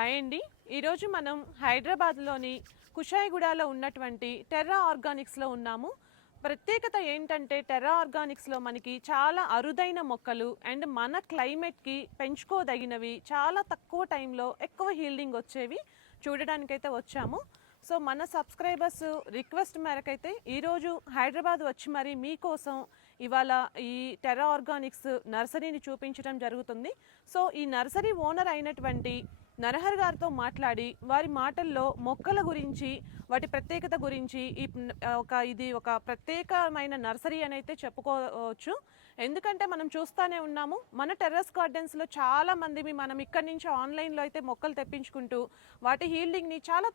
Hi అండి. ఈరోజు మనం హైదరాబాద్లోని కుషాయిగూడలో ఉన్నటువంటి టెర్రా ఆర్గానిక్స్లో ఉన్నాము. ప్రత్యేకత ఏంటంటే టెర్రా ఆర్గానిక్స్లో మనకి చాలా అరుదైన మొక్కలు అండ్ మన క్లైమేట్కి పెంచుకోదగినవి, చాలా తక్కువ టైంలో ఎక్కువ హీల్డింగ్ వచ్చేవి చూడడానికైతే వచ్చాము. సో మన సబ్స్క్రైబర్స్ రిక్వెస్ట్ మేరకైతే ఈరోజు హైదరాబాద్ వచ్చి మరి మీకోసం ఇవాళ ఈ టెర్రా ఆర్గానిక్స్ నర్సరీని చూపించడం జరుగుతుంది. సో ఈ నర్సరీ ఓనర్ అయినటువంటి నరహర్ గారితో మాట్లాడి వారి మాటల్లో మొక్కల గురించి, వాటి ప్రత్యేకత గురించి ఇది ఒక ప్రత్యేకమైన నర్సరీ అని అయితే చెప్పుకోవచ్చు. ఎందుకంటే మనం చూస్తూనే ఉన్నాము, మన టెర్రస్ గార్డెన్స్లో చాలా మంది మనం ఇక్కడి నుంచి ఆన్లైన్లో అయితే మొక్కలు తెప్పించుకుంటూ వాటి హీల్డింగ్ని చాలా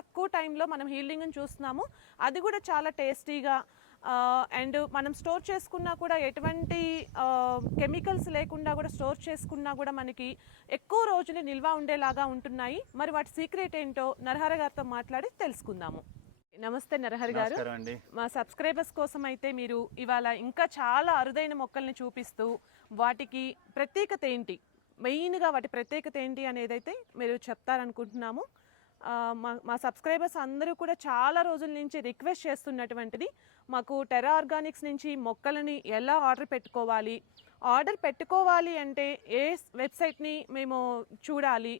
తక్కువ టైంలో మనం హీల్డింగ్ని చూస్తున్నాము. అది కూడా చాలా టేస్టీగా అండ్ మనం స్టోర్ చేసుకున్నా కూడా ఎటువంటి కెమికల్స్ లేకుండా కూడా స్టోర్ చేసుకున్నా కూడా మనకి ఎక్కువ రోజులు నిల్వ ఉండేలాగా ఉంటున్నాయి. మరి వాటి సీక్రెట్ ఏంటో నరహరి గారితో మాట్లాడి తెలుసుకుందాము. నమస్తే నరహరి గారు. మా సబ్స్క్రైబర్స్ కోసం అయితే మీరు ఇవాళ ఇంకా చాలా అరుదైన మొక్కల్ని చూపిస్తూ వాటికి ప్రత్యేకత ఏంటి, మెయిన్గా వాటి ప్రత్యేకత ఏంటి అనేది అయితే మీరు చెప్తారనుకుంటున్నాము. మా సబ్స్క్రైబర్స్ అందరూ కూడా చాలా రోజుల నుంచి రిక్వెస్ట్ చేస్తున్నటువంటిది, మాకు టెర్రా ఆర్గానిక్స్ నుంచి మొక్కలని ఎలా ఆర్డర్ పెట్టుకోవాలి అంటే ఏ వెబ్సైట్ని మేము చూడాలి,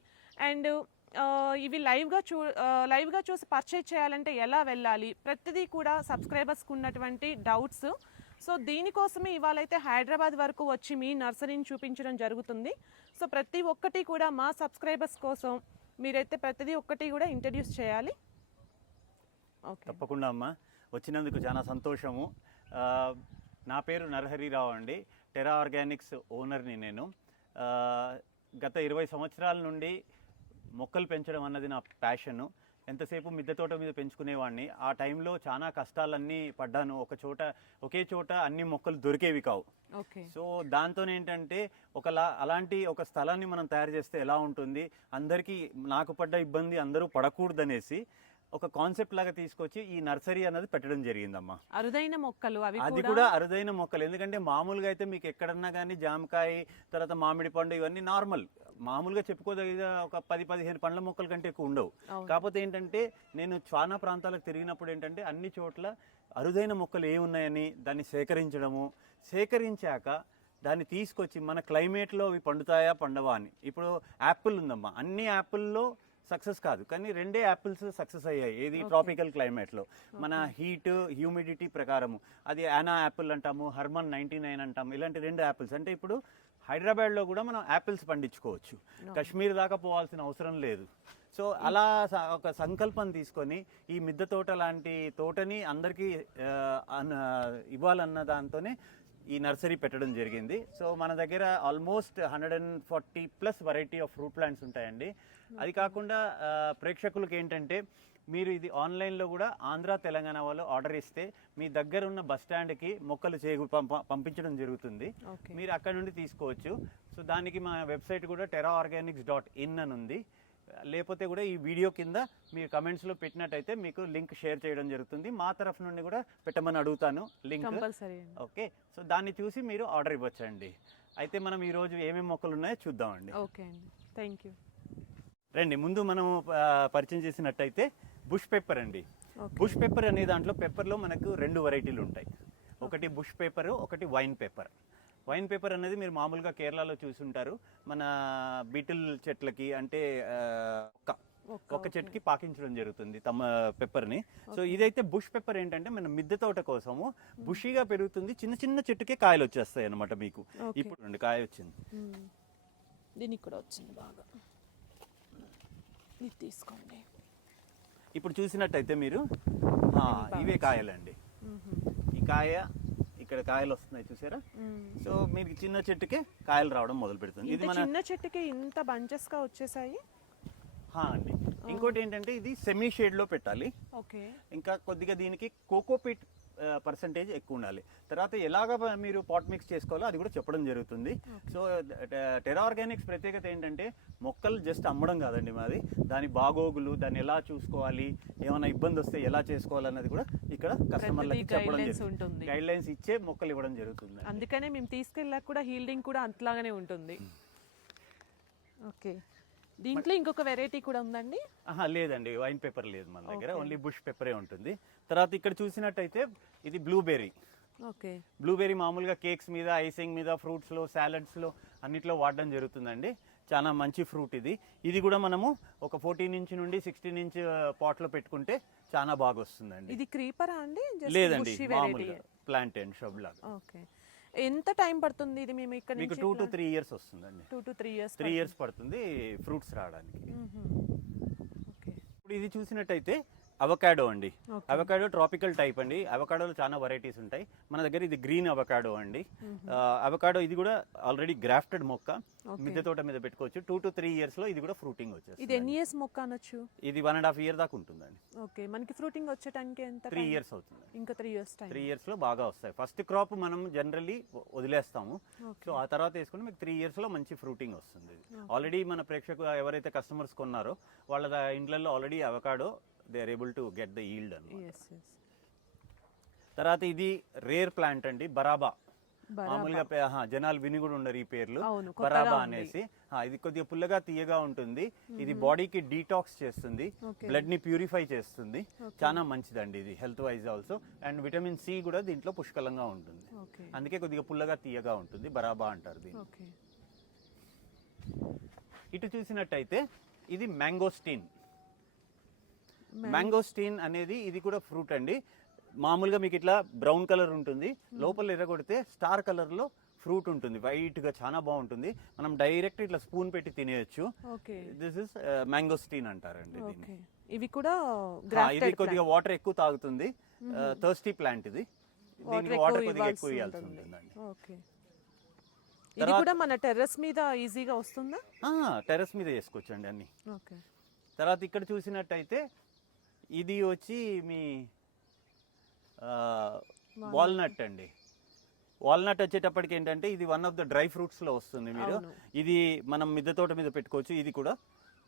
అండ్ ఇవి లైవ్గా చూసి పర్చేజ్ చేయాలంటే ఎలా వెళ్ళాలి, ప్రతిదీ కూడా సబ్స్క్రైబర్స్కి ఉన్నటువంటి డౌట్స్. సో దీనికోసమే ఇవాళ అయితే హైదరాబాద్ వరకు వచ్చి మీ నర్సరీని చూపించడం జరుగుతుంది. సో ప్రతి ఒక్కటి కూడా మా సబ్స్క్రైబర్స్ కోసం మీరైతే ప్రతిదీ ఒక్కటి కూడా ఇంట్రడ్యూస్ చేయాలి. తప్పకుండా అమ్మా, వచ్చినందుకు చాలా సంతోషము. నా పేరు నరహరిరావు అండి, టెర్రా ఆర్గానిక్స్ ఓనర్ని నేను. గత 20 సంవత్సరాల నుండి మొక్కలు పెంచడం అన్నది నా ప్యాషను. ఎంతసేపు మిద్దె తోట మీద పెంచుకునేవాడిని. ఆ టైంలో చాలా కష్టాలన్నీ పడ్డాను. ఒకే చోట అన్ని మొక్కలు దొరికేవి కావు. సో దాంతో ఏంటంటే అలాంటి ఒక స్థలాన్ని మనం తయారు చేస్తే ఎలా ఉంటుంది, అందరికీ నాకు పడ్డ ఇబ్బంది అందరూ పడకూడదనేసి ఒక కాన్సెప్ట్ లాగా తీసుకొచ్చి ఈ నర్సరీ అనేది పెట్టడం జరిగిందమ్మా. అరుదైన మొక్కలు అది కూడా అరుదైన మొక్కలు. ఎందుకంటే మామూలుగా అయితే మీకు ఎక్కడన్నా కానీ జామకాయ, తర్వాత మామిడి పండు, ఇవన్నీ నార్మల్ మామూలుగా చెప్పుకోదగిన ఒక 10-15 పండ్ల మొక్కల కంటే ఎక్కువ ఉండవు. కాకపోతే ఏంటంటే నేను చాలా ప్రాంతాలకు తిరిగినప్పుడు ఏంటంటే అన్ని చోట్ల అరుదైన మొక్కలు ఏమున్నాయని దాన్ని సేకరించాక దాన్ని తీసుకొచ్చి మన క్లైమేట్లో అవి పండుతాయా పండవా అని. ఇప్పుడు యాపిల్ ఉందమ్మా, అన్ని యాపిల్లో సక్సెస్ కాదు, కానీ 2 యాపిల్స్ సక్సెస్ అయ్యాయి. ఏది ట్రాపికల్ క్లైమేట్లో మన హీట్ హ్యూమిడిటీ ప్రకారము. అది యానా యాపిల్ అంటాము, హర్మన్ 99 అంటాము. ఇలాంటి 2 యాపిల్స్. అంటే ఇప్పుడు హైదరాబాద్లో కూడా మనం యాపిల్స్ పండించుకోవచ్చు, కాశ్మీర్ దాకా పోవాల్సిన అవసరం లేదు. సో అలా ఒక సంకల్పం తీసుకొని ఈ మిద్దె తోట లాంటి తోటని అందరికీ ఇవ్వాలన్న దాంతోనే ఈ నర్సరీ పెట్టడం జరిగింది. సో మన దగ్గర almost 140+ variety of fruit plants ఉంటాయండి. అది కాకుండా ప్రేక్షకులకు ఏంటంటే, మీరు ఇది ఆన్లైన్లో కూడా ఆంధ్ర తెలంగాణ వాళ్ళు ఆర్డర్ ఇస్తే మీ దగ్గర ఉన్న బస్ స్టాండ్కి మొక్కలు పంపించడం జరుగుతుంది. మీరు అక్కడ నుండి తీసుకోవచ్చు. సో దానికి మా వెబ్సైట్ కూడా terraorganics.in అని ఉంది. లేకపోతే కూడా ఈ వీడియో కింద మీరు కమెంట్స్లో పెట్టినట్టయితే మీకు లింక్ షేర్ చేయడం జరుగుతుంది. మా తరఫు నుండి కూడా పెట్టమని అడుగుతాను లింక్. ఓకే, సో దాన్ని చూసి మీరు ఆర్డర్ ఇవ్వచ్చండి. అయితే మనం ఈరోజు ఏమేమి మొక్కలు ఉన్నాయో చూద్దామండి. ఓకే అండి, థ్యాంక్ యూ. రండి, ముందు మనం పరిచయం చేసినట్టయితే బుష్ పెప్పర్ అండి. బుష్ పెప్పర్ అనే దాంట్లో పెప్పర్లో మనకు 2 వెరైటీలు ఉంటాయి. ఒకటి బుష్ పెప్పర్, ఒకటి వైన్ పెప్పర్. వైన్ పేపర్ అనేది మీరు మామూలుగా కేరళలో చూసుంటారు. మన బీటిల్ చెట్లకి అంటే ఒక చెట్టుకి పాకించడం జరుగుతుంది పెప్పర్ని. సో ఇదైతే బుష్ పెప్పర్ ఏంటంటే మన మిద్దె తోట కోసము బుషీగా పెరుగుతుంది. చిన్న చెట్టుకే కాయలు వచ్చేస్తాయి అన్నమాట. మీకు ఇప్పుడు కాయ వచ్చింది, దీనికి కూడా వచ్చింది బాగా. ఇది తీసుకోండి. ఇప్పుడు చూసినట్టయితే మీరు ఇవే కాయలండి. ఈ కాయ ఇక్కడ కాయలు వస్తున్నాయి చూసారా. సో మీకు చిన్న చెట్టుకే కాయలు రావడం మొదలు పెడుతుంది. ఇది మన చిన్న చెట్టుకి ఇంత బంచెస్ గా వచ్చేసాయి అండి. ఇంకోటి ఏంటంటే ఇది సెమీ షేడ్ లో పెట్టాలి. ఇంకా కొద్దిగా దీనికి కోకోపీట్ పర్సంటేజ్ ఎక్కువ ఉండాలి. తర్వాత ఎలాగ మీరు పాట్ మిక్స్ చేసుకోవాలో అది కూడా చెప్పడం జరుగుతుంది. సో టెర్రా ఆర్గానిక్స్ ప్రత్యేకత ఏంటంటే మొక్కలు జస్ట్ అమ్మడం కాదండి మాది. దాని బాగోగులు, దాన్ని ఎలా చూసుకోవాలి, ఏమైనా ఇబ్బంది వస్తే ఎలా చేసుకోవాలన్నది కూడా ఇక్కడ కస్టమర్లకి చెప్పడం జరుగుతుంది. గైడ్ లైన్స్ ఇచ్చే మొక్కలు ఇవ్వడం జరుగుతుంది. అందుకనే మేము తీసుకెళ్ళాక కూడా హీల్డింగ్ కూడా అంతలాగానే ఉంటుంది. ఓకే, దీంట్లో ఇంకొక వెరైటీ కూడా ఉందండి. లేదండి, వైన్ పేపర్ లేదు మన దగ్గర, ఓన్లీ బుష్ పేపరే ఉంటుంది. తర్వాత ఇక్కడ చూసినట్టయితే ఇది బ్లూబెర్రీ. ఓకే, బ్లూబెర్రీ మామూలుగా కేక్స్ మీద, ఐసింగ్ మీద, ఫ్రూట్స్లో, సాలడ్స్లో అన్నిట్లో వాడడం జరుగుతుందండి. చాలా మంచి ఫ్రూట్ ఇది. ఇది కూడా మనము ఒక 14 ఇంచ్ నుండి 16 ఇంచ్ పాట్లో పెట్టుకుంటే చాలా బాగా వస్తుందండి. ఇది క్రీపరా అండి? లేదండి, మామూలుగా ప్లాంట్ అండ్ షబ్ లాగా. ఓకే, ఎంత టైం పడుతుంది ఇది మేము ఇక్కడ మీకు 2 to 3 ఇయర్స్ వస్తుందండి. 2 to 3 ఇయర్స్ 3 ఇయర్స్ పడుతుంది ఫ్రూట్స్ రావడానికి. ఓకే, ఇప్పుడు ఇది చూసినట్టయితే అవకాడో అండి. అవకాడో ట్రాపికల్ టైప్ అండి. అవకాడోలో చాలా వెరైటీస్ ఉంటాయి. మన దగ్గర ఇది గ్రీన్ అవకాడో అండి. అవకాడో ఇది కూడా ఆల్రెడీ గ్రాఫ్టెడ్ మొక్క, మిద్దె తోట మీద పెట్టుకోవచ్చు. 2 to 3 ఇయర్స్ లో ఇది కూడా ఫ్రూటింగ్ వచ్చేస్తుంది. ఇది ఎన్ని ఇయర్స్ మొక్క అనొచ్చు? ఇది 1.5 ఇయర్ దాకా ఉంటుందండి. ఓకే, మనకి ఫ్రూటింగ్ వచ్చే టైంకి ఎంత? 3 ఇయర్స్ అవుతుంది. ఇంకా 3 ఇయర్స్ టైం. 3 ఇయర్స్ లో బాగా వస్తాయి. ఫస్ట్ క్రాప్ మనం జనరల్లీ వదిలేస్తాము. సో ఆ తర్వాత వేసుకుని మీకు 3 ఇయర్స్ లో మంచి ఫ్రూటింగ్ వస్తుంది. ఆల్రెడీ మన ప్రేక్షకులు ఎవరైతే కస్టమర్స్ కొన్నారో వాళ్ళ ఇండ్లలో already avocado they are able to get the yield అన్నమాట. తర్వాత ఇది రేర్ ప్లాంట్ అండి, బరాబా. మామూలుగా జనాలు విని కూడా ఉండరు ఈ పేర్లు, బరాబా అనేసి. ఇది కొద్దిగా పుల్లగా తీయగా ఉంటుంది. ఇది బాడీకి డీటాక్స్ చేస్తుంది, బ్లడ్ ని ప్యూరిఫై చేస్తుంది. చాలా మంచిదండి ఇది health wise also. And vitamin C కూడా దీంట్లో పుష్కలంగా ఉంటుంది. అందుకే కొద్దిగా పుల్లగా తీయగా ఉంటుంది, బరాబా అంటారు దీన్ని. ఇటు చూసినట్టయితే ఇది మ్యాంగోస్టీన్. మ్యాంగోస్టీన్ అనేది ఇది కూడా ఫ్రూట్ అండి. మామూలుగా మీకు ఇట్లా బ్రౌన్ కలర్ ఉంటుంది, లోపల ఎర్రగొడితే స్టార్ కలర్ లో ఫ్రూట్ ఉంటుంది, వైట్ గా చాలా బాగుంటుంది. మనం డైరెక్ట్ ఇట్లా స్పూన్ పెట్టి తినేయచ్చు. దిస్ ఇస్ మ్యాంగోస్టీన్ అంటారండి దీన్ని. ఇవి కూడా ఇది కొద్దిగా వాటర్ ఎక్కువ తాగుతుంది, థర్స్టీ ప్లాంట్ ఇది. దీనికి వాటర్ కొద్దిగా ఎక్కువ ఇవ్వాల్సి ఉంటుందండి. ఇది కూడా మన టెర్రస్ మీద ఈజీగా వస్తుందా? టెర్రస్ మీద చేసుకోవచ్చండి అన్ని. తర్వాత ఇక్కడ చూసినట్టయితే ఇది వచ్చి మీ వాల్నట్ అండి. వాల్నట్ వచ్చేటప్పటికి ఏంటంటే ఇది one of the dry fruits లో వస్తుంది. మీరు ఇది మనం మిద్దె తోట మీద పెట్టుకోవచ్చు. ఇది కూడా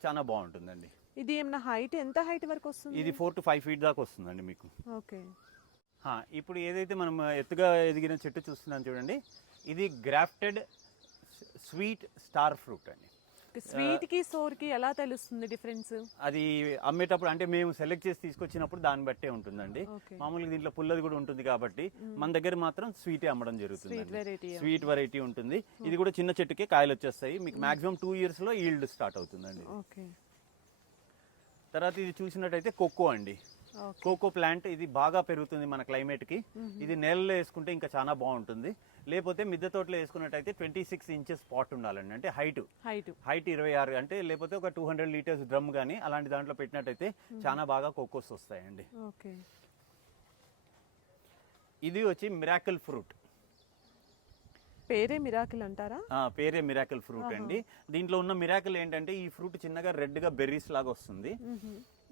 చాలా బాగుంటుందండి. ఇది ఏమన్నా హైట్, ఎంత హైట్ వరకు వస్తుంది? ఇది 4 to 5 feet దాకా వస్తుందండి మీకు. ఓకే, ఇప్పుడు ఏదైతే మనం ఎత్తుగా ఎదిగిన చెట్టు చూస్తున్నాం చూడండి, ఇది గ్రాఫ్టెడ్ స్వీట్ స్టార్ ఫ్రూట్ అండి. స్వీట్ కి సోర్ కి ఎలా తెలుస్తుంది డిఫరెన్స్? అది అమ్మేటప్పుడు అంటే మేము సెలెక్ట్ చేసి తీసుకొచ్చినప్పుడు దాన్ని బట్టే ఉంటుందండి. మామూలుగా దీంట్లో పుల్లది కూడా ఉంటుంది కాబట్టి మన దగ్గర మాత్రం స్వీట్ అమ్మడం జరుగుతుంది. స్వీట్ వెరైటీ ఉంటుంది. ఇది కూడా చిన్న చెట్టుకే కాయలు వచ్చేస్తాయి. మీకు మాక్సిమం 2 years లో ఈల్డ్ స్టార్ట్ అవుతుందండి. తర్వాత ఇది చూసినట్టయితే కోకో అండి. కోకో ప్లాంట్ ఇది బాగా పెరుగుతుంది మన క్లైమేట్ కి. ఇది నేలలో వేసుకుంటే ఇంకా చాలా బాగుంటుంది. లేకపోతే మిద్దె తోటలో వేసుకున్నట్టయితే 26 inches పాట్ ఉండాలండి. అంటే హైట్ 26 అంటే లేకపోతే ఒక 200 liters డ్రమ్ కానీ అలాంటి దాంట్లో పెట్టినట్టయితే చాలా బాగా కోకోస్ వస్తాయండి. ఇది వచ్చి మిరాకిల్ ఫ్రూట్. పేరే మిరాకిల్ అంటారా? పేరే మిరాకిల్ ఫ్రూట్ అండి. దీంట్లో ఉన్న మిరాకిల్ ఏంటంటే ఈ ఫ్రూట్ చిన్నగా రెడ్ గా బెర్రీస్ లాగా వస్తుంది.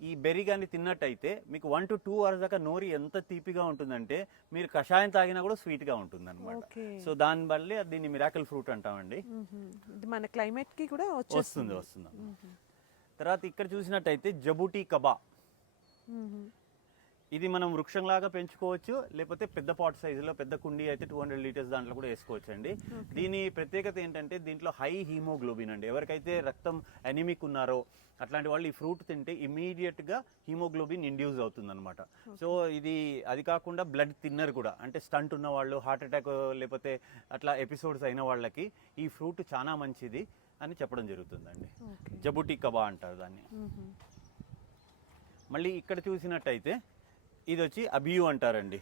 ఈ బెర్రీ కానీ తిన్నట్టయితే మీకు 1 to 2 hours దాకా నోరు ఎంత తీపిగా ఉంటుందంటే మీరు కషాయం తాగినా కూడా స్వీట్ గా ఉంటుంది అనమాట. సో దాని వల్లే దీన్ని మిరాకిల్ ఫ్రూట్ అంటామండి. మన క్లైమేట్ కి కూడా వస్తుంది. తర్వాత ఇక్కడ చూసినట్టయితే జబూటీ కబా. ఇది మనం వృక్షంలాగా పెంచుకోవచ్చు, లేకపోతే పెద్ద పాట్ సైజులో పెద్ద కుండీ అయితే 200 liters దాంట్లో కూడా వేసుకోవచ్చు అండి. దీని ప్రత్యేకత ఏంటంటే దీంట్లో హై హీమోగ్లోబిన్ అండి. ఎవరికైతే రక్తం ఎనిమిక్ ఉన్నారో అట్లాంటి వాళ్ళు ఈ ఫ్రూట్ తింటే ఇమీడియట్ గా హీమోగ్లోబిన్ ఇండ్యూస్ అవుతుంది అనమాట. సో ఇది అది కాకుండా బ్లడ్ థిన్నర్ కూడా, అంటే స్టంట్ ఉన్న వాళ్ళు, హార్ట్ అటాక్ లేకపోతే అట్లా ఎపిసోడ్స్ అయిన వాళ్ళకి ఈ ఫ్రూట్ చాలా మంచిది అని చెప్పడం జరుగుతుందండి. జబూటీ కబా అంటారు దాన్ని. మళ్ళీ ఇక్కడ చూసినట్టయితే ఇది వచ్చి అబియు అంటారండి.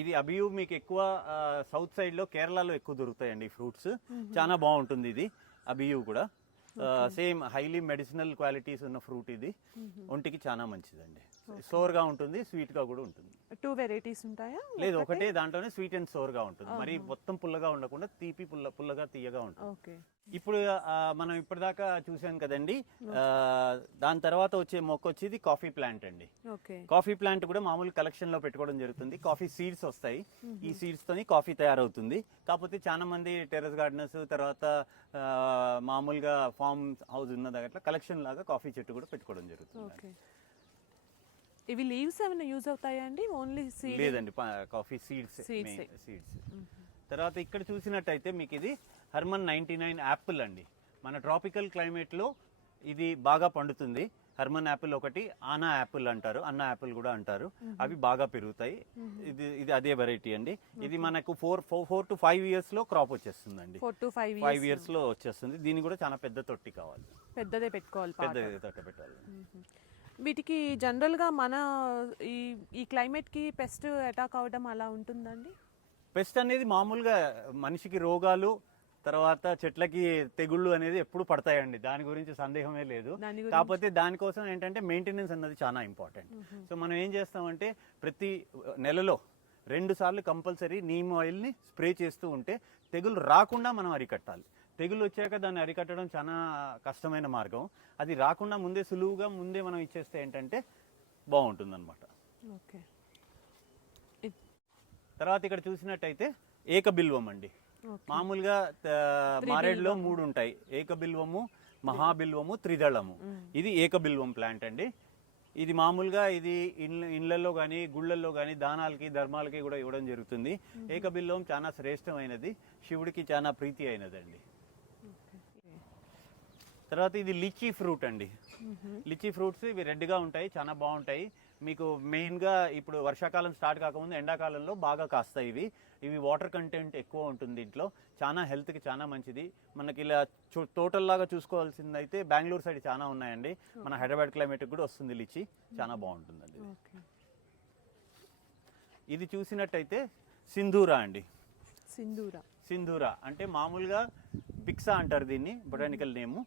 ఇది అబియు మీకు ఎక్కువ సౌత్ సైడ్ లో కేరళలో ఎక్కువ దొరుకుతాయండి ఫ్రూట్స్. చాలా బాగుంటుంది ఇది అబియు కూడా. సేమ్ హైలీ మెడిసినల్ క్వాలిటీస్ ఉన్న ఫ్రూట్ ఇది. ఒంటికి చాలా మంచిదండి. సోర్ గా ఉంటుంది, స్వీట్ గా కూడా ఉంటుంది. 2 varieties ఉంటాయా? లేదు, ఒకటే దాంట్లోనే స్వీట్ అండ్ సోర్ గా ఉంటుంది. మరి మొత్తం పుల్లగా ఉండకుండా తీపి పుల్లగా తీయగా ఉంటుంది. ఇప్పుడు మనం ఇప్పటిదాకా చూసాం కదండి. దాని తర్వాత వచ్చే మొక్క వచ్చేది కాఫీ ప్లాంట్ అండి. కాఫీ ప్లాంట్ కూడా మామూలు కలెక్షన్ లో పెట్టుకోవడం జరుగుతుంది. కాఫీ సీడ్స్ వస్తాయి. ఈ సీడ్స్ తోని కాఫీ తయారవుతుంది. కాకపోతే చాలా మంది టెర్రస్ గార్డెనర్స్ తర్వాత మామూలుగా ఫార్మ్ హౌస్ ఉన్న దగ్గర కలెక్షన్ లాగా కాఫీ చెట్టు కూడా పెట్టుకోవడం జరుగుతుంది. ఇవి లీవ్స్ ఏమైనా యూజ్ అవుతాయా అండి? Only seeds? లేదండి, కాఫీ సీడ్స్. తర్వాత ఇక్కడ చూసినట్టయితే మీకు ఇది హర్మన్ 99 యాపిల్ అండి. మన ట్రాపికల్ క్లైమేట్ లో ఇది బాగా పండుతుంది. హర్మన్ యాపిల్ ఒకటి, ఆనా యాపిల్ అంటారు, అన్నా యాపిల్ కూడా అంటారు. అవి బాగా పెరుగుతాయి. ఇది అదే వెరైటీ అండి. ఇది మనకు 4 to 5 years లో క్రాప్ వచ్చేస్తుందండి. 4 to 5 5 years లో వచ్చేస్తుంది. దీన్ని కూడా చాలా పెద్ద తొట్టి కావాలి, పెద్దదే పెట్టుకోవాలి. పెద్ద తొట్టి పెట్టాలి. వీటికి జనరల్గా మన ఈ క్లైమేట్కి పెస్ట్ అటాక్ అవడం అలా ఉంటుందండి? పెస్ట్ అనేది మామూలుగా మనిషికి రోగాలు, తర్వాత చెట్లకి తెగుళ్ళు అనేది ఎప్పుడు పడతాయండి. దాని గురించి సందేహమే లేదు. కాకపోతే దానికోసం ఏంటంటే మెయింటెనెన్స్ అన్నది చాలా ఇంపార్టెంట్. సో మనం ఏం చేస్తామంటే ప్రతి నెలలో 2 సార్లు కంపల్సరీ నీమ్ ఆయిల్ని స్ప్రే చేస్తూ ఉంటే తెగులు రాకుండా మనం అరికట్టాలి. తెగులు వచ్చాక దాన్ని అరికట్టడం చాలా కష్టమైన మార్గం. అది రాకుండా ముందే సులువుగా ముందే మనం ఇచ్చేస్తే ఏంటంటే బాగుంటుంది అనమాట. ఓకే. తర్వాత ఇక్కడ చూసినట్టయితే ఏకబిల్వం అండి. మామూలుగా మారేడులో 3 ఉంటాయి: ఏకబిల్వము, మహాబిల్వము, త్రిదళము. ఇది ఏకబిల్వం ప్లాంట్ అండి. ఇది మామూలుగా ఇది ఇళ్ళల్లో కానీ గుళ్ళల్లో కానీ దానాలకి ధర్మాలకి కూడా ఇవ్వడం జరుగుతుంది. ఏకబిల్వం చాలా శ్రేష్టమైనది, శివుడికి చాలా ప్రీతి అయినదండి. తర్వాత ఇది లిచీ ఫ్రూట్ అండి. లిచీ ఫ్రూట్స్ ఇవి రెడ్గా ఉంటాయి, చాలా బాగుంటాయి. మీకు మెయిన్గా ఇప్పుడు వర్షాకాలం స్టార్ట్ కాకముందు ఎండాకాలంలో బాగా కాస్తాయి ఇవి వాటర్ కంటెంట్ ఎక్కువ ఉంటుంది దీంట్లో. చాలా హెల్త్కి చాలా మంచిది. మనకి ఇలా తోటల్లాగా చూసుకోవాల్సిందైతే బెంగళూరు సైడ్ చాలా ఉన్నాయండి. మన హైదరాబాద్ క్లైమేట్కి కూడా వస్తుంది లిచీ, చాలా బాగుంటుందండి. ఇది చూసినట్టయితే సింధూరా అండి. సింధూరా అంటే మామూలుగా బిక్సా అంటారు దీన్ని, బొటానికల్ నేము.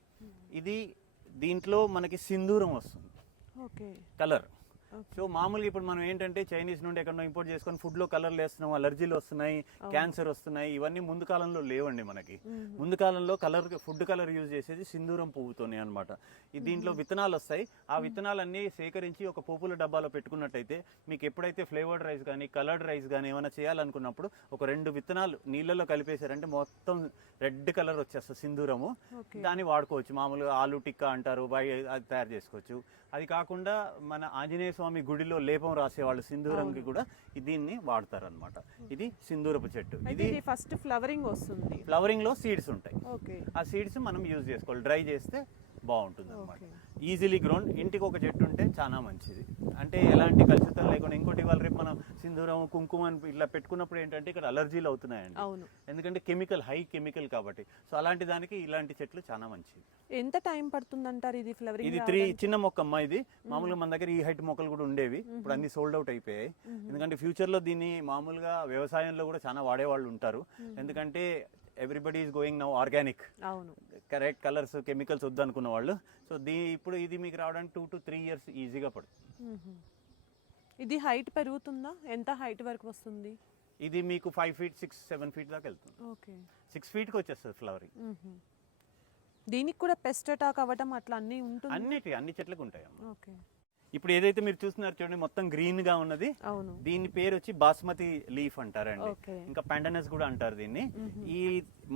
ఇది దీంట్లో మనకి సింధూరం వస్తుంది, కలర్. సో మామూలుగా ఇప్పుడు మనం ఏంటంటే చైనీస్ నుండి ఎక్కడో ఇంపోర్ట్ చేసుకొని ఫుడ్లో కలర్లు వేస్తున్నాం, అలర్జీలు వస్తున్నాయి, క్యాన్సర్ వస్తున్నాయి. ఇవన్నీ ముందు కాలంలో లేవండి మనకి. ముందు కాలంలో ఫుడ్ కలర్ యూజ్ చేసేది సింధూరం పువ్వుతోనే అనమాట. దీంట్లో విత్తనాలు వస్తాయి. ఆ విత్తనాలన్నీ సేకరించి ఒక పోపుల డబ్బాలో పెట్టుకున్నట్టయితే మీకు ఎప్పుడైతే ఫ్లేవర్డ్ రైస్ కానీ కలర్డ్ రైస్ కానీ ఏమైనా చేయాలనుకున్నప్పుడు ఒక 2 విత్తనాలు నీళ్ళలో కలిపేశారంటే మొత్తం రెడ్ కలర్ వచ్చేస్తుంది సింధూరము. దాన్ని వాడుకోవచ్చు. మామూలుగా ఆలు టిక్కా అంటారు, అది తయారు చేసుకోవచ్చు. అది కాకుండా మన ఆంజనేయ స్వామి గుడిలో లేపం రాసేవాళ్ళు సింధూరంకి కూడా దీన్ని వాడతారు అనమాట. ఇది సింధూరపు చెట్టు. ఇది ఫస్ట్ ఫ్లవరింగ్ వస్తుంది. ఫ్లవరింగ్ లో సీడ్స్ ఉంటాయి. ఆ సీడ్స్ మనం యూజ్ చేసుకోవాలి. డ్రై చేస్తే బాగుంటుంది అనమాట. Easily grown. ఇంటికి ఒక చెట్టు ఉంటే చాలా మంచిది. అంటే ఎలాంటి కలుషితం లేకుండా. ఇంకోటి ఇవాళ రేపు మనం సింధూరం, కుంకుమ ఇట్లా పెట్టుకున్నప్పుడు ఏంటంటే ఇక్కడ అలర్జీలు అవుతున్నాయండి. ఎందుకంటే హై కెమికల్ కాబట్టి. సో అలాంటి దానికి ఇలాంటి చెట్లు చాలా మంచిది. ఎంత టైం పడుతుంది అంటారు ఇది ఫ్లవరింగ్? ఇది 3 చిన్న మొక్కమ్మ. ఇది మామూలుగా మన దగ్గర ఈ హైట్ మొక్కలు కూడా ఉండేవి, ఇప్పుడు అన్ని సోల్డ్ అవుట్ అయిపోయాయి. ఎందుకంటే ఫ్యూచర్ లో దీన్ని మామూలుగా వ్యవసాయంలో కూడా చాలా వాడేవాళ్ళు ఉంటారు. ఎందుకంటే everybody is going now organic, correct colours, chemicals వద్దు అనుకున్న వాళ్ళు. సో ఇప్పుడు ఇది మీకు రావడానికి 2 to 3 years ఈజీగా పడుతుంది. ఇది హైట్ పెరుగుతుందా? ఎంత హైట్ వరకు వస్తుంది? ఇది మీకు 5 feet 6 7 feet దాకా వెళ్తుంది. 6 feetకి వచ్చేస్తుంది ఫ్లవరింగ్. దీనికి కూడా పెస్ట్ అటాక్ అవ్వడం అట్లా అన్ని ఉంటుంది? అన్ని చెట్లకు ఉంటాయి. ఇప్పుడు ఏదైతే మీరు చూస్తున్నారు చూడండి, మొత్తం గ్రీన్ గా ఉన్నది, దీని పేరు వచ్చి బాస్మతి లీఫ్ అంటారండి. ఇంకా పెండనస్ కూడా అంటారు దీన్ని. ఈ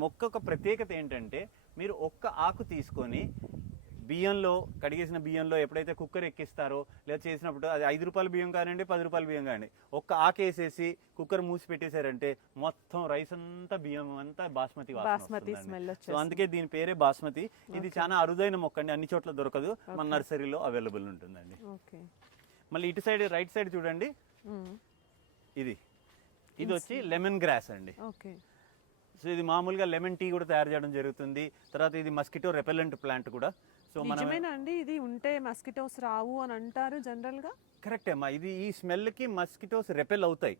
మొక్క ఒక ప్రత్యేకత ఏంటంటే మీరు ఒక్క ఆకు తీసుకొని బియ్యంలో, కడిగేసిన బియ్యంలో ఎప్పుడైతే కుక్కర్ ఎక్కిస్తారో లేదా చేసినప్పుడు అది 5 రూపాయల బియ్యం కానివ్వండి 10 రూపాయల బియ్యం కానివ్వండి, ఒక్క ఆకేసేసి కుక్కర్ మూసి పెట్టేశారంటే మొత్తం రైస్ అంతా బియ్యం అంతా బాస్మతి వాసన. సో అందుకే దీని పేరే బాస్మతి. ఇది చాలా అరుదైన మొక్క అండి, అన్ని చోట్ల దొరకదు, మన నర్సరీలో అవైలబుల్ ఉంటుందండి. మళ్ళీ ఇటు సైడ్ రైట్ సైడ్ చూడండి, ఇది వచ్చి లెమన్ గ్రాస్ అండి. సో ఇది మామూలుగా లెమన్ టీ కూడా తయారు చేయడం జరుగుతుంది. తర్వాత ఇది మస్కిటో రెపెలెంట్ ప్లాంట్ కూడా. సో నిజమేనండి, ఇది ఉంటే మస్కిటోస్ రావు అని అంటారు జనరల్ గా? కరెక్టే అమ్మా. ఇది ఈ స్మెల్ కి మస్కిటోస్ రెపెల్ అవుతాయి,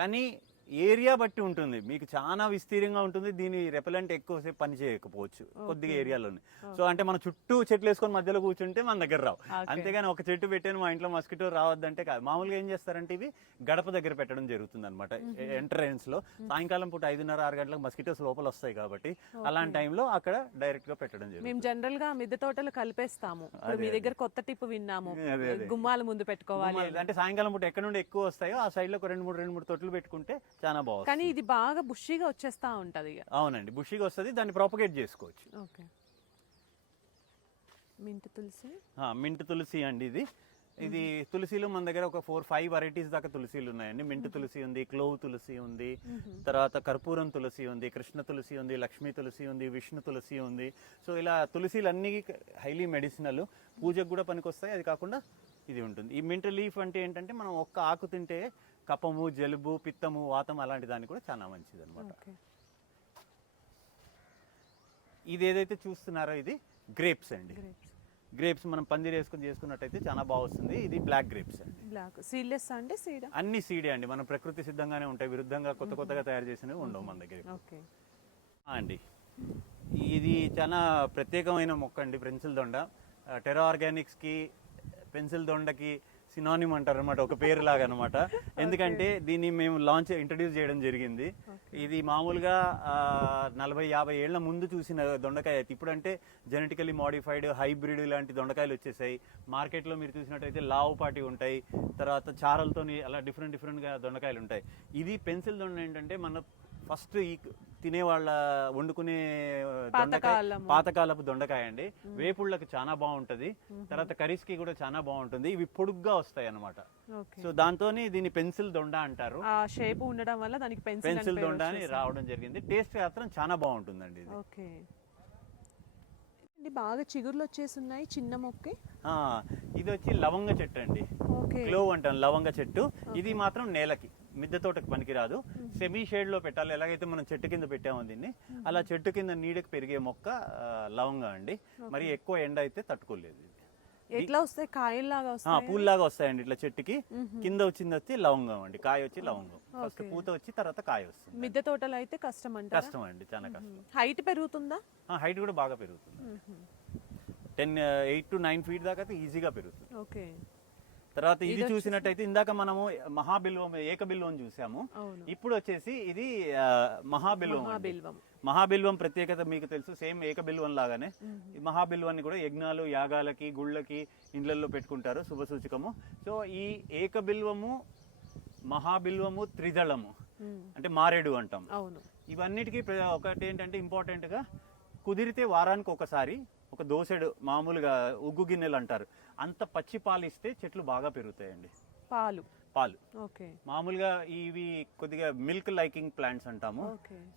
కానీ ఏరియా బట్టి ఉంటుంది. మీకు చాలా విస్తీర్ణంగా ఉంటుంది, దీని రెపెలెంట్ ఎక్కువసేపు పని చేయకపోవచ్చు కొద్దిగా ఏరియాలోనే. సో అంటే మన చుట్టూ చెట్లు వేసుకొని మధ్యలో కూర్చుంటే మన దగ్గర రావు. అంతేగాని ఒక చెట్టు పెట్టాను మా ఇంట్లో మస్కిటో రావద్దంటే కాదు. మామూలుగా ఏం చేస్తారంటే ఇవి గడప దగ్గర పెట్టడం జరుగుతుంది అనమాట. ఎంట్రన్స్ లో సాయంకాలం పూట 5:30 6 గంటలకు మస్కిటోస్ లోపల వస్తాయి కాబట్టి అలాంటి టైంలో అక్కడ డైరెక్ట్ గా పెట్టడం జరుగుతుంది. మేము జనరల్ గా మిద్దె తోటలు కలిపేస్తాము. మీ దగ్గర కొత్త టిప్ విన్నాము, గుమ్మాల ముందు పెట్టుకోవాలి అంటే. సాయంకాలం పూట ఎక్కడ నుండి ఎక్కువ వస్తాయో ఆ సైడ్ లో ఒక 2-3 తొట్లు పెట్టుకుంటే చాలా బాగుంది. కానీ ఇది బాగా బుషీగా వచ్చేస్తా ఉంటది. అవునండి, బుషీగా వస్తుంది, దాన్ని ప్రాపగేట్ చేసుకోవచ్చు. మింట్ తులసి. మింట్ తులసి అండి. ఇది ఇది తులసిలో మన దగ్గర ఒక 4-5 వెరైటీస్ దాకా తులసిలు ఉన్నాయండి. మింట్ తులసి ఉంది, క్లోవ్ తులసి ఉంది, తర్వాత కర్పూరం తులసి ఉంది, కృష్ణ తులసి ఉంది, లక్ష్మీ తులసి ఉంది, విష్ణు తులసి ఉంది. సో ఇలా తులసిలు అన్ని హైలీ మెడిసినల్, పూజకు కూడా పనికొస్తాయి. అది కాకుండా ఇది ఉంటుంది. ఈ మింట్ లీఫ్ అంటే ఏంటంటే మనం ఒక్క ఆకు తింటే కఫము, జలుబు, పిత్తము, వాతం అలాంటి దానికి కూడా చాలా మంచిది అనమాట. ఇది ఏదైతే చూస్తున్నారో ఇది గ్రేప్స్ అండి. గ్రేప్స్ మనం పందిరి వేసుకొని చేసుకున్నట్టయితే చాలా బాగా వస్తుంది. ఇది బ్లాక్ గ్రేప్స్ అండి. బ్లాక్ సీడ్లెస్ అంటే సీడ్ అన్ని సీడే అండి. మనం ప్రకృతి సిద్ధంగానే ఉంటాయి, విరుద్ధంగా కొత్తగా తయారు చేసినవి ఉండవు మన దగ్గర. ఓకే అండి ఇది చాలా ప్రత్యేకమైన మొక్క అండి, పెన్సిల్ దొండ. టెరా ఆర్గానిక్స్కి పెన్సిల్ దొండకి సినానిమ్ అంటారు అనమాట, ఒక పేరు లాగా అనమాట. ఎందుకంటే దీన్ని మేము ఇంట్రడ్యూస్ చేయడం జరిగింది. ఇది మామూలుగా 40-50 ఏళ్ల ముందు చూసిన దొండకాయ. ఇప్పుడంటే జెనెటికలీ మోడిఫైడ్ హైబ్రిడ్ లాంటి దొండకాయలు వచ్చేసాయి మార్కెట్లో. మీరు చూసినట్టయితే లావు పాటి ఉంటాయి, తర్వాత చారలతోని అలా డిఫరెంట్గా దొండకాయలు ఉంటాయి. ఇది పెన్సిల్ దొండ ఏంటంటే మన ఫస్ట్ ఈ తినేవాళ్ళ వండుకునే పాతకాలపు దొండకాయ అండి. వేపుళ్ళకి చాలా బాగుంటది, తర్వాత కర్రీస్కి కూడా చాలా బాగుంటుంది. ఇవి పొడుగ్గా వస్తాయి అన్నమాట. సో దాంతో దీన్ని పెన్సిల్ దొండ అంటారు. షేప్ ఉండడం వల్ల దానికి పెన్సిల్ దొండ అని రావడం జరిగింది. టేస్ట్ మాత్రం చాలా బాగుంటుందండి ఇది. ఓకే, బాగా చిగుర్లు వచ్చేసి ఉన్నాయి. చిన్న మొక్కే ఇది వచ్చి లవంగ చెట్టు అండి, క్లోవ్ అంటాం లవంగ చెట్టు. ఇది మాత్రం నేలకి, మిద్దె తోటకి పనికిరాదు. సెమీ షేడ్ లో పెట్టాలి. ఎలాగైతే మనం చెట్టు కింద పెట్టామో దీన్ని, అలా చెట్టు కింద నీడకి పెరిగే మొక్క లవంగ అండి. మరి ఎక్కువ ఎండ అయితే తట్టుకోలేదు. ఎట్లా వస్తాయి? కాయల్లాగా వస్తాయి, పూల్లాగా వస్తాయండి. ఇట్లా చెట్టుకి కింద వచ్చింది వచ్చి లవంగం అండి, కాయ వచ్చి లవంగం. ఫస్ట్ పూత వచ్చి తర్వాత కాయ వస్తుంది. మిద్దె తోటలో అయితే కష్టం కష్టం అండి, చాలా కష్టం. హైట్ పెరుగుతుందా? హైట్ కూడా బాగా పెరుగుతుంది. 8 to 9 feet దాకా అయితే ఈజీగా పెరుగుతుంది. ఓకే. తర్వాత ఇది చూసినట్టయితే ఇందాక మనము మహాబిల్వం, ఏకబిల్వం చూసాము. ఇప్పుడు వచ్చేసి ఇది మహాబిల్వం. మహాబిల్వం ప్రత్యేకత మీకు తెలుసు, సేమ్ ఏకబిల్వం లాగానే. మహాబిల్వాన్ని కూడా యజ్ఞాలు, యాగాలకి, గుళ్ళకి, ఇండ్లల్లో పెట్టుకుంటారు, శుభ సూచకము. సో ఈ ఏకబిల్వము, మహాబిల్వము, త్రిదళము అంటే మారేడు అంటాం. ఇవన్నిటికీ ఒకటి ఏంటంటే ఇంపార్టెంట్ గా కుదిరితే వారానికి ఒకసారి ఒక దోసెడు, మామూలుగా ఉగ్గు గిన్నెలు అంటారు, అంత పచ్చి పాలు ఇస్తే చెట్లు బాగా పెరుగుతాయండి. పాలు ఓకే. మామూలుగా ఇవి కొద్దిగా మిల్క్ లైకింగ్ ప్లాంట్స్ అంటాము.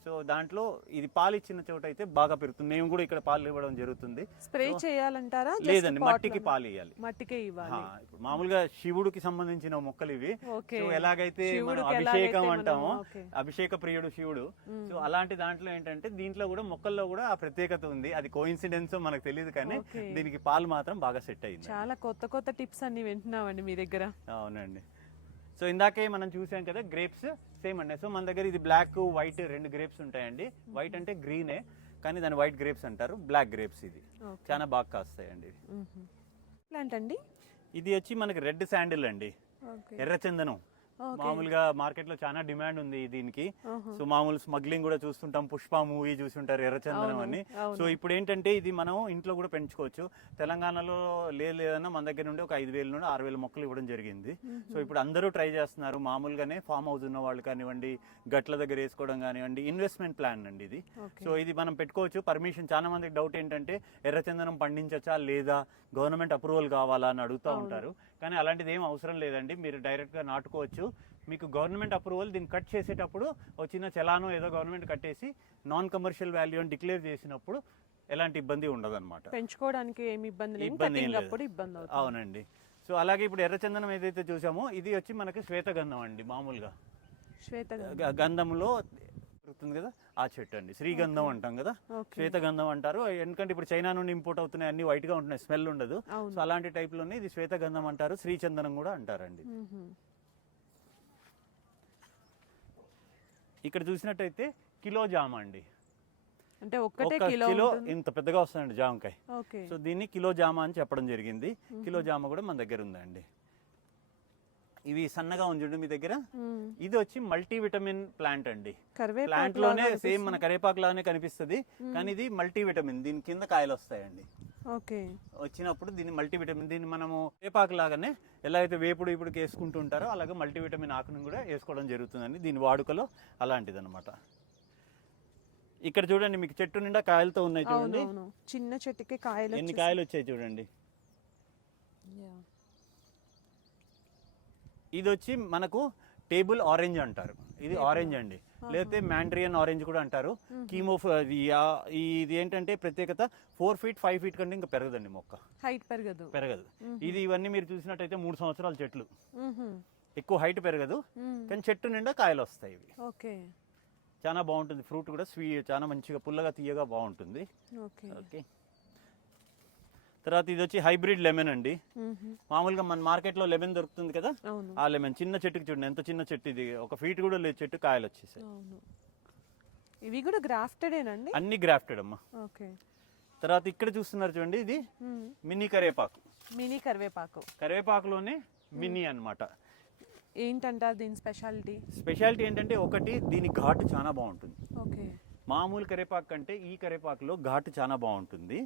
సో దాంట్లో ఇది పాలు ఇచ్చిన చోట అయితే బాగా పెరుగుతుంది. మేము కూడా ఇక్కడ పాలు ఇవ్వడం జరుగుతుంది. స్ప్రే చేయాలంటారా? లేదండి, మట్టికి పాలు ఇవ్వాలి. మట్టికే ఇవ్వాలి. మామూలుగా శివుడికి సంబంధించిన మొక్కలు ఇవి. సో ఎలాగైతే మనం అభిషేకం అంటామో, అభిషేక ప్రియుడు శివుడు. సో అలాంటి దాంట్లో ఏంటంటే దీంట్లో కూడా మొక్కల్లో కూడా ఆ ప్రత్యేకత ఉంది. అది కోఇన్సిడెన్స్ మనకు తెలియదు, కానీ దీనికి పాలు మాత్రం బాగా సెట్ అయింది. చాలా కొత్త టిప్స్ అన్ని వింటున్నామండి మీ దగ్గర. అవునండి. సో ఇందాకే మనం చూసాం కదా గ్రేప్స్, సేమ్ అండి. సో మన దగ్గర ఇది బ్లాక్, వైట్ 2 గ్రేప్స్ ఉంటాయండి. వైట్ అంటే గ్రీనే, కానీ దాని వైట్ గ్రేప్స్ అంటారు. బ్లాక్ గ్రేప్స్ ఇది చాలా బాగా కాస్తాయండి. ప్లాంట్ అండి ఇది వచ్చి మనకి రెడ్ శాండిల్ అండి, ఎర్రచందనం. మామూలుగా మార్కెట్ లో చాలా డిమాండ్ ఉంది దీనికి. సో మామూలు స్మగ్లింగ్ కూడా చూస్తుంటాం, పుష్ప మూవీ చూస్తుంటారు ఎర్రచందనం అని. సో ఇప్పుడు ఏంటంటే ఇది మనం ఇంట్లో కూడా పెంచుకోవచ్చు. తెలంగాణలో లేదన్నా మన దగ్గర నుండి ఒక 5,000 నుండి 6,000 మొక్కలు ఇవ్వడం జరిగింది. సో ఇప్పుడు అందరూ ట్రై చేస్తున్నారు. మామూలుగానే ఫామ్ హౌస్ ఉన్న వాళ్ళు కానివ్వండి, గట్ల దగ్గర వేసుకోవడం కానివ్వండి, ఇన్వెస్ట్మెంట్ ప్లాన్ అండి ఇది. సో ఇది మనం పెట్టుకోవచ్చు. పర్మిషన్, చాలా మందికి డౌట్ ఏంటంటే ఎర్రచందనం పండించచ్చా లేదా, గవర్నమెంట్ అప్రూవల్ కావాలా అని అడుగుతూ ఉంటారు. కానీ అలాంటిది ఏం అవసరం లేదండి, మీరు డైరెక్ట్గా నాటుకోవచ్చు. మీకు గవర్నమెంట్ అప్రూవల్ దీన్ని కట్ చేసేటప్పుడు వచ్చిన చలాను ఏదో గవర్నమెంట్ కట్టేసి నాన్ కమర్షియల్ వాల్యూ అని డిక్లేర్ చేసినప్పుడు ఎలాంటి ఇబ్బంది ఉండదు అనమాట. పెంచుకోవడానికి ఏమి ఇబ్బంది లేదు. అవునండి. సో అలాగే ఇప్పుడు ఎర్రచందనం ఏదైతే చూసామో ఇది వచ్చి మనకి శ్వేతగంధం అండి. మామూలుగా గంధంలో దొరుకుతుంది కదా ఆ చెట్టు అండి, శ్రీగంధం అంటాం కదా, శ్వేతగంధం అంటారు. ఎందుకంటే ఇప్పుడు చైనా నుండి ఇంపోర్ట్ అవుతున్నాయి, అన్ని వైట్ గా ఉంటున్నాయి, స్మెల్ ఉండదు. సో అలాంటి టైప్ లోనే ఇది శ్వేతగంధం అంటారు, శ్రీచందనం కూడా అంటారండి. ఇక్కడ చూసినట్టయితే కిలో జామ అండి, అంటే ఒక్కటే కిలో ఇంత పెద్దగా వస్తుందండి జామకాయ. సో దీన్ని కిలో జామ అని చెప్పడం జరిగింది. కిలో జామ కూడా మన దగ్గర ఉందండి. ఇవి సన్నగా ఉంచండి మీ దగ్గర. ఇది వచ్చి మల్టీ విటమిన్ ప్లాంట్ అండి. ప్లాంట్ లోనే సేమ్ మన కరివేపాకు లానే కనిపిస్తుంది, కానీ ఇది మల్టీ విటమిన్. దీని కింద కాయలు వస్తాయండి. వచ్చినప్పుడు దీన్ని మల్టీ విటమిన్, దీన్ని మనము కరివేపాకు లాగానే ఎలా అయితే వేపుడు ఇప్పుడు వేసుకుంటూ ఉంటారో అలాగే మల్టీ విటమిన్ ఆకును కూడా వేసుకోవడం జరుగుతుందండి. దీని వాడుకలో అలాంటిది అనమాట. ఇక్కడ చూడండి, మీకు చెట్టు నిండా కాయలతో ఉన్నాయి చూడండి. చిన్న చెట్టుకి కాయలు, ఎన్ని కాయలు వచ్చాయి చూడండి. ఇది వచ్చి మనకు టేబుల్ ఆరెంజ్ అంటారు, ఇది ఆరెంజ్ అండి, లేకపోతే మ్యాండ్రియన్ ఆరెంజ్ కూడా అంటారు. కీమో ఇది ఏంటంటే ప్రత్యేకత 4 feet 5 feet కంటే ఇంకా పెరగదండి మొక్క, హైట్ పెరగదు. ఇది ఇవన్నీ మీరు చూసినట్టయితే 3 సంవత్సరాల చెట్లు, ఎక్కువ హైట్ పెరగదు కానీ చెట్టు నిండా కాయలు వస్తాయి. ఇవి ఓకే, చాలా బాగుంటుంది, ఫ్రూట్ కూడా చాలా మంచిగా పుల్లగా తీయగా బాగుంటుంది. ఓకే, తర్వాత ఇది వచ్చి హైబ్రిడ్ లెమన్ అండి. మామూలుగా మన మార్కెట్లో లెమన్ దొరుకుతుంది కదా, ఆ లెమన్ చిన్న చెట్టుకి చూడండి ఎంత చిన్న చెట్టు, ఇది 1 feet కూడా లేదు చెట్టు, కాయలు వచ్చేసాయి. ఇవి కూడా గ్రాఫ్టెడేనండి? అన్ని గ్రాఫ్టెడ్ అమ్మా. ఓకే, తర్వాత ఇక్కడ చూస్తున్నారు చూడండి, ఇది మినీ కరివేపాకు. మినీ కరివేపాకు, కరివేపాకులోనే మినీ అన్నమాట. ఏంటంటారు దీని స్పెషాలిటీ ఏంటంటే ఒకటి దీని ఘాటు చాలా బాగుంటుంది. ఓకే, మామూలు కరివేపాకు కంటే ఈ కరివేపాకులో ఘాటు చాలా బాగుంటుంది.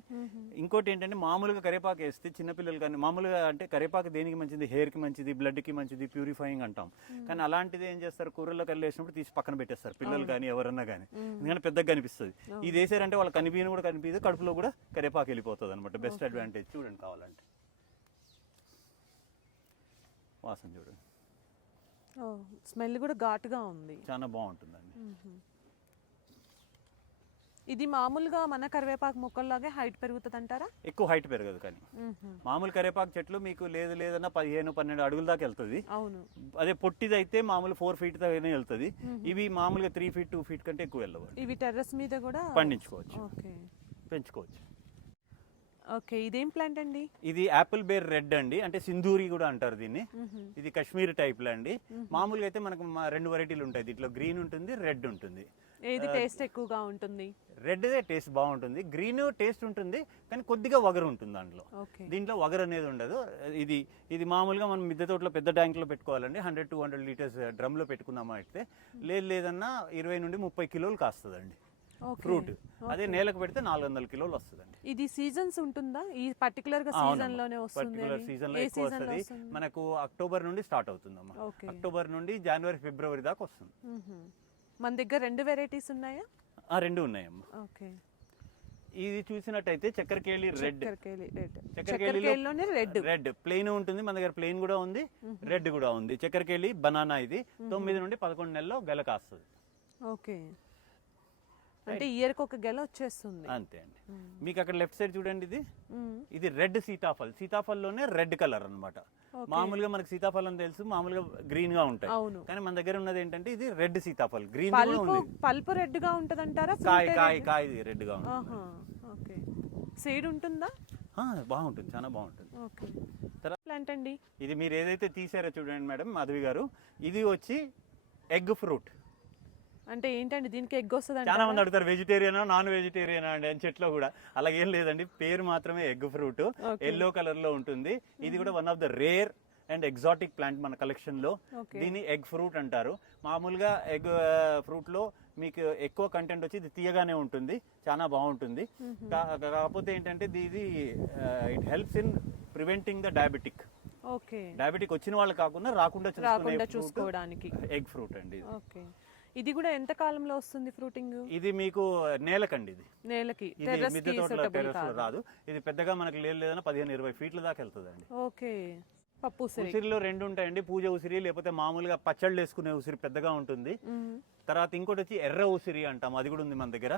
ఇంకోటి ఏంటంటే మామూలుగా కరివేపాకు వేస్తే చిన్నపిల్లలు కానీ, మామూలుగా అంటే కరివేపాకు దేనికి మంచిది, హెయిర్కి మంచిది, బ్లడ్కి మంచిది, ప్యూరిఫైయింగ్ అంటాం. కానీ అలాంటిది ఏం చేస్తారు, కూరల్లో కల్లు వేసినప్పుడు తీసి పక్కన పెట్టేస్తారు పిల్లలు కానీ ఎవరన్నా కానీ, ఎందుకంటే పెద్దగా కనిపిస్తుంది. ఇది వేసారంటే వాళ్ళకి కనిపించను కూడా కనిపించదు, కడుపులో కూడా కరివేపాకు వెళ్ళిపోతుంది అనమాట. Best advantage. చూడండి కావాలంటే వాసన చూడండి, స్మెల్ కూడా ఘాటుగా ఉంది, చాలా బాగుంటుందండి. ఇది మామూలుగా మన కరివేపాకు మొక్కల్లాగే హైట్ పెరుగుతుంది అంటారా? ఎక్కువ హైట్ పెరగదు, కానీ మామూలు కరివేపాకు చెట్లు మీకు లేదన్నా 15-12 అడుగుల దాకా వెళ్తుంది. అవును, అదే పొట్టిది అయితే మామూలు 4 feet దాకా వెళ్తుంది. ఇవి మామూలుగా 3 feet 2 feet కంటే ఎక్కువ వెళ్ళవు. ఇవి టెర్రస్ మీద కూడా పండించుకోవచ్చు, పెంచుకోవచ్చు. ఓకే, ఇదేం ప్లాంట్ అండి? ఇది యాపిల్ బేర్ రెడ్ అండి, అంటే సింధూరి కూడా అంటారు దీన్ని. ఇది కాశ్మీర్ టైప్ లో అండి. మామూలుగా అయితే మనకు 2 వెరైటీలు ఉంటాయి, దీంట్లో గ్రీన్ ఉంటుంది, రెడ్ ఉంటుంది. ఏది టేస్ట్ ఎక్కువగా ఉంటుంది? రెడ్ టేస్ట్ బాగుంటుంది, గ్రీన్ టేస్ట్ ఉంటుంది కానీ కొద్దిగా వగరు ఉంటుంది దాంట్లో. దీంట్లో వగరు అనేది ఉండదు. ఇది మామూలుగా మనం మిద్దె తోటలో పెద్ద ట్యాంక్ లో పెట్టుకోవాలండి, 100-200 లీటర్స్ డ్రమ్ లో పెట్టుకున్నామా అయితే లేదన్నా 20 నుండి 30 కిలోలు కాస్తుందండి ఫ్రూట్. అదే నేలకు పెడితే 400 కిలోలు వస్తుందండి. ఇది సీజన్స్ ఉంటుందా? ఈ పర్టికులర్ గా సీజన్ లోనే వస్తుంది? పర్టికులర్ సీజన్ లో ఎక్కువ వస్తుంది. మనకు అక్టోబర్ నుండి స్టార్ట్ అవుతుందమ్మా, అక్టోబర్ నుండి జనవరి ఫిబ్రవరి దాకా వస్తుంది. మన దగ్గర 2 వెరైటీస్ ఉన్నాయా? 2 ఉన్నాయమ్మా. ఓకే, ఇది చూసినట్టయితే చక్కెరకేళి రెడ్, చక్కెరకేళిలోనే రెడ్ ప్లెయిన్ ఉంటుంది, మన దగ్గర ప్లెయిన్ కూడా ఉంది, రెడ్ కూడా ఉంది. చక్కెరకేళి బనానా ఇది 9 నుండి 11 నెలల్లో గెల కాస్తుంది. ఓకే, అంటే ఇయర్ కి ఒక గెల వచ్చేస్తుంది. అంతే అండి. మీకు అక్కడ లెఫ్ట్ సైడ్ చూడండి, ఇది రెడ్ సీతాఫల్లోనే రెడ్ కలర్ అన్నమాట. మామూలుగా మనకి సీతాఫలం తెలుసు, మామూలుగా గ్రీన్ గా ఉంటాయి, కానీ మన దగ్గర ఉన్నది ఏంటంటే ఇది రెడ్ సీతాఫల్, గ్రీన్ కూడా ఉంది. పల్పు రెడ్ గా ఉంటదంటారా? కాయ రెడ్ గా ఉంటుంది. ఓకే, సీడ్ ఉంటుందా? బాగుంటుంది, చాలా బాగుంటుంది. ఓకే, ప్లాంట్ అండి ఇది. మీరు ఏదైతే తీసారో చూడండి మేడం మాధవి గారు, ఇది వచ్చి ఎగ్ ఫ్రూట్. అంటే ఏంటండి దీనికి ఎగ్ వస్తుంది? చాలా మంది అడుగుతారు వెజిటేరియనా నాన్ వెజిటేరియనా అండి అని. చెట్లో కూడా అలాగేం లేదండి, పేరు మాత్రమే ఎగ్ ఫ్రూట్, ఎల్లో కలర్ లో ఉంటుంది. ఇది కూడా one of the rare and exotic plant మన కలెక్షన్ లో. దీన్ని ఎగ్ ఫ్రూట్ అంటారు. మామూలుగా ఎగ్ ఫ్రూట్ లో మీకు ఎక్కువ కంటెంట్ వచ్చి ఇది తీయగానే ఉంటుంది, చాలా బాగుంటుంది. కాకపోతే ఏంటంటే ఇది it helps in preventing the diabetic. Diabetic వచ్చిన వాళ్ళు కాకుండా రాకుండా చూసుకోవడానికి ఎగ్ ఫ్రూట్ అండి. ఇది కూడా ఎంత కాలంలో వస్తుంది ఫ్రూటింగ్? ఇది మీకు నేలకండి, ఇది నేలకి, మిద్దె తోటలో టెర్రస్ లో రాదు. ఇది పెద్దగా మనకి లేదన్నా 15-20 ఫీట్ల దాకా వెళ్తుందండి. ఓకే, పప్పు ఉసిరిలో 2 ఉంటాయండి, పూజ ఉసిరి లేకపోతే మామూలుగా పచ్చళ్ళు వేసుకునే ఉసిరి పెద్దగా ఉంటుంది. తర్వాత ఇంకోటి వచ్చి ఎర్ర ఉసిరి అంటాం, అది కూడా ఉంది మన దగ్గర.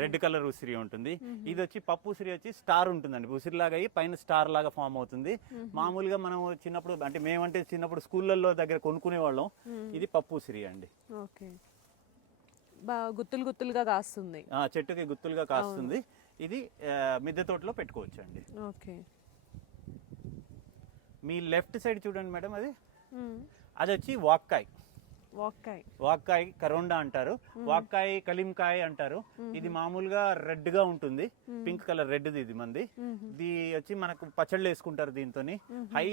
రెడ్ కలర్ ఉసిరి ఉంటుంది. ఇది వచ్చి పప్పు ఉసిరి వచ్చి స్టార్ ఉంటుందండి, ఉసిరి లాగా అయ్యి పైన స్టార్ లాగా ఫామ్ అవుతుంది. మామూలుగా మనం చిన్నప్పుడు అంటే మేమంటే చిన్నప్పుడు స్కూళ్ళల్లో దగ్గర కొనుక్కునే వాళ్ళం. ఇది పప్పు ఉసిరి అండి. ఓకే, గుత్తులుగా కాస్తుంది, చెట్టుకి గుత్తులుగా కాస్తుంది. ఇది మిద్దె తోటలో పెట్టుకోవచ్చు అండి. ఓకే, మీ లెఫ్ట్ సైడ్ చూడండి మేడం, అది వచ్చి వాక్కాయ్ కరోండా అంటారు, వాక్కాయ్ కలింకాయ అంటారు. ఇది మామూలుగా రెడ్ గా ఉంటుంది, పింక్ కలర్ రెడ్. ఇది మంది ఇది వచ్చి మనకు పచ్చళ్ళు వేసుకుంటారు దీంతో. High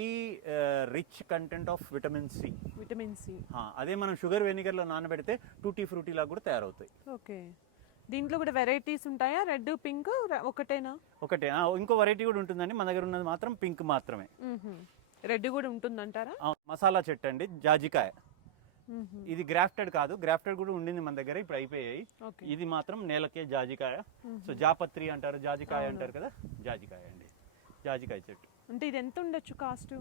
rich content of vitamin C. అదే మనం షుగర్ వెనిగర్ లో నానబెడితే టూటీ ఫ్రూటీ లాగా కూడా తయారవుతాయి. ఓకే, దీంట్లో కూడా వెరైటీస్ ఉంటాయా? రెడ్ పింక్ ఒకటేనా? ఒకటే, ఇంకో వెరైటీ కూడా ఉంటుందండి. మన దగ్గర ఉన్నది మాత్రం పింక్ మాత్రమే. రెడ్ కూడా ఉంటుందంటారా? మసాలా చెట్టు అండి, జాజికాయ. ఇది గ్రాఫ్టెడ్ కాదు, గ్రాఫ్టెడ్ కూడా ఉండింది మన దగ్గర, ఇప్పుడు అయిపోయాయి. ఇది మాత్రం నేలకే జాజికాయ. సో జాపత్రి అంటారు, జాజికాయ అంటారు కదా, జాజికాయ అండి, జాజికాయ చెట్టు. అంటే ఇది ఎంత ఉండొచ్చు కాస్ట్?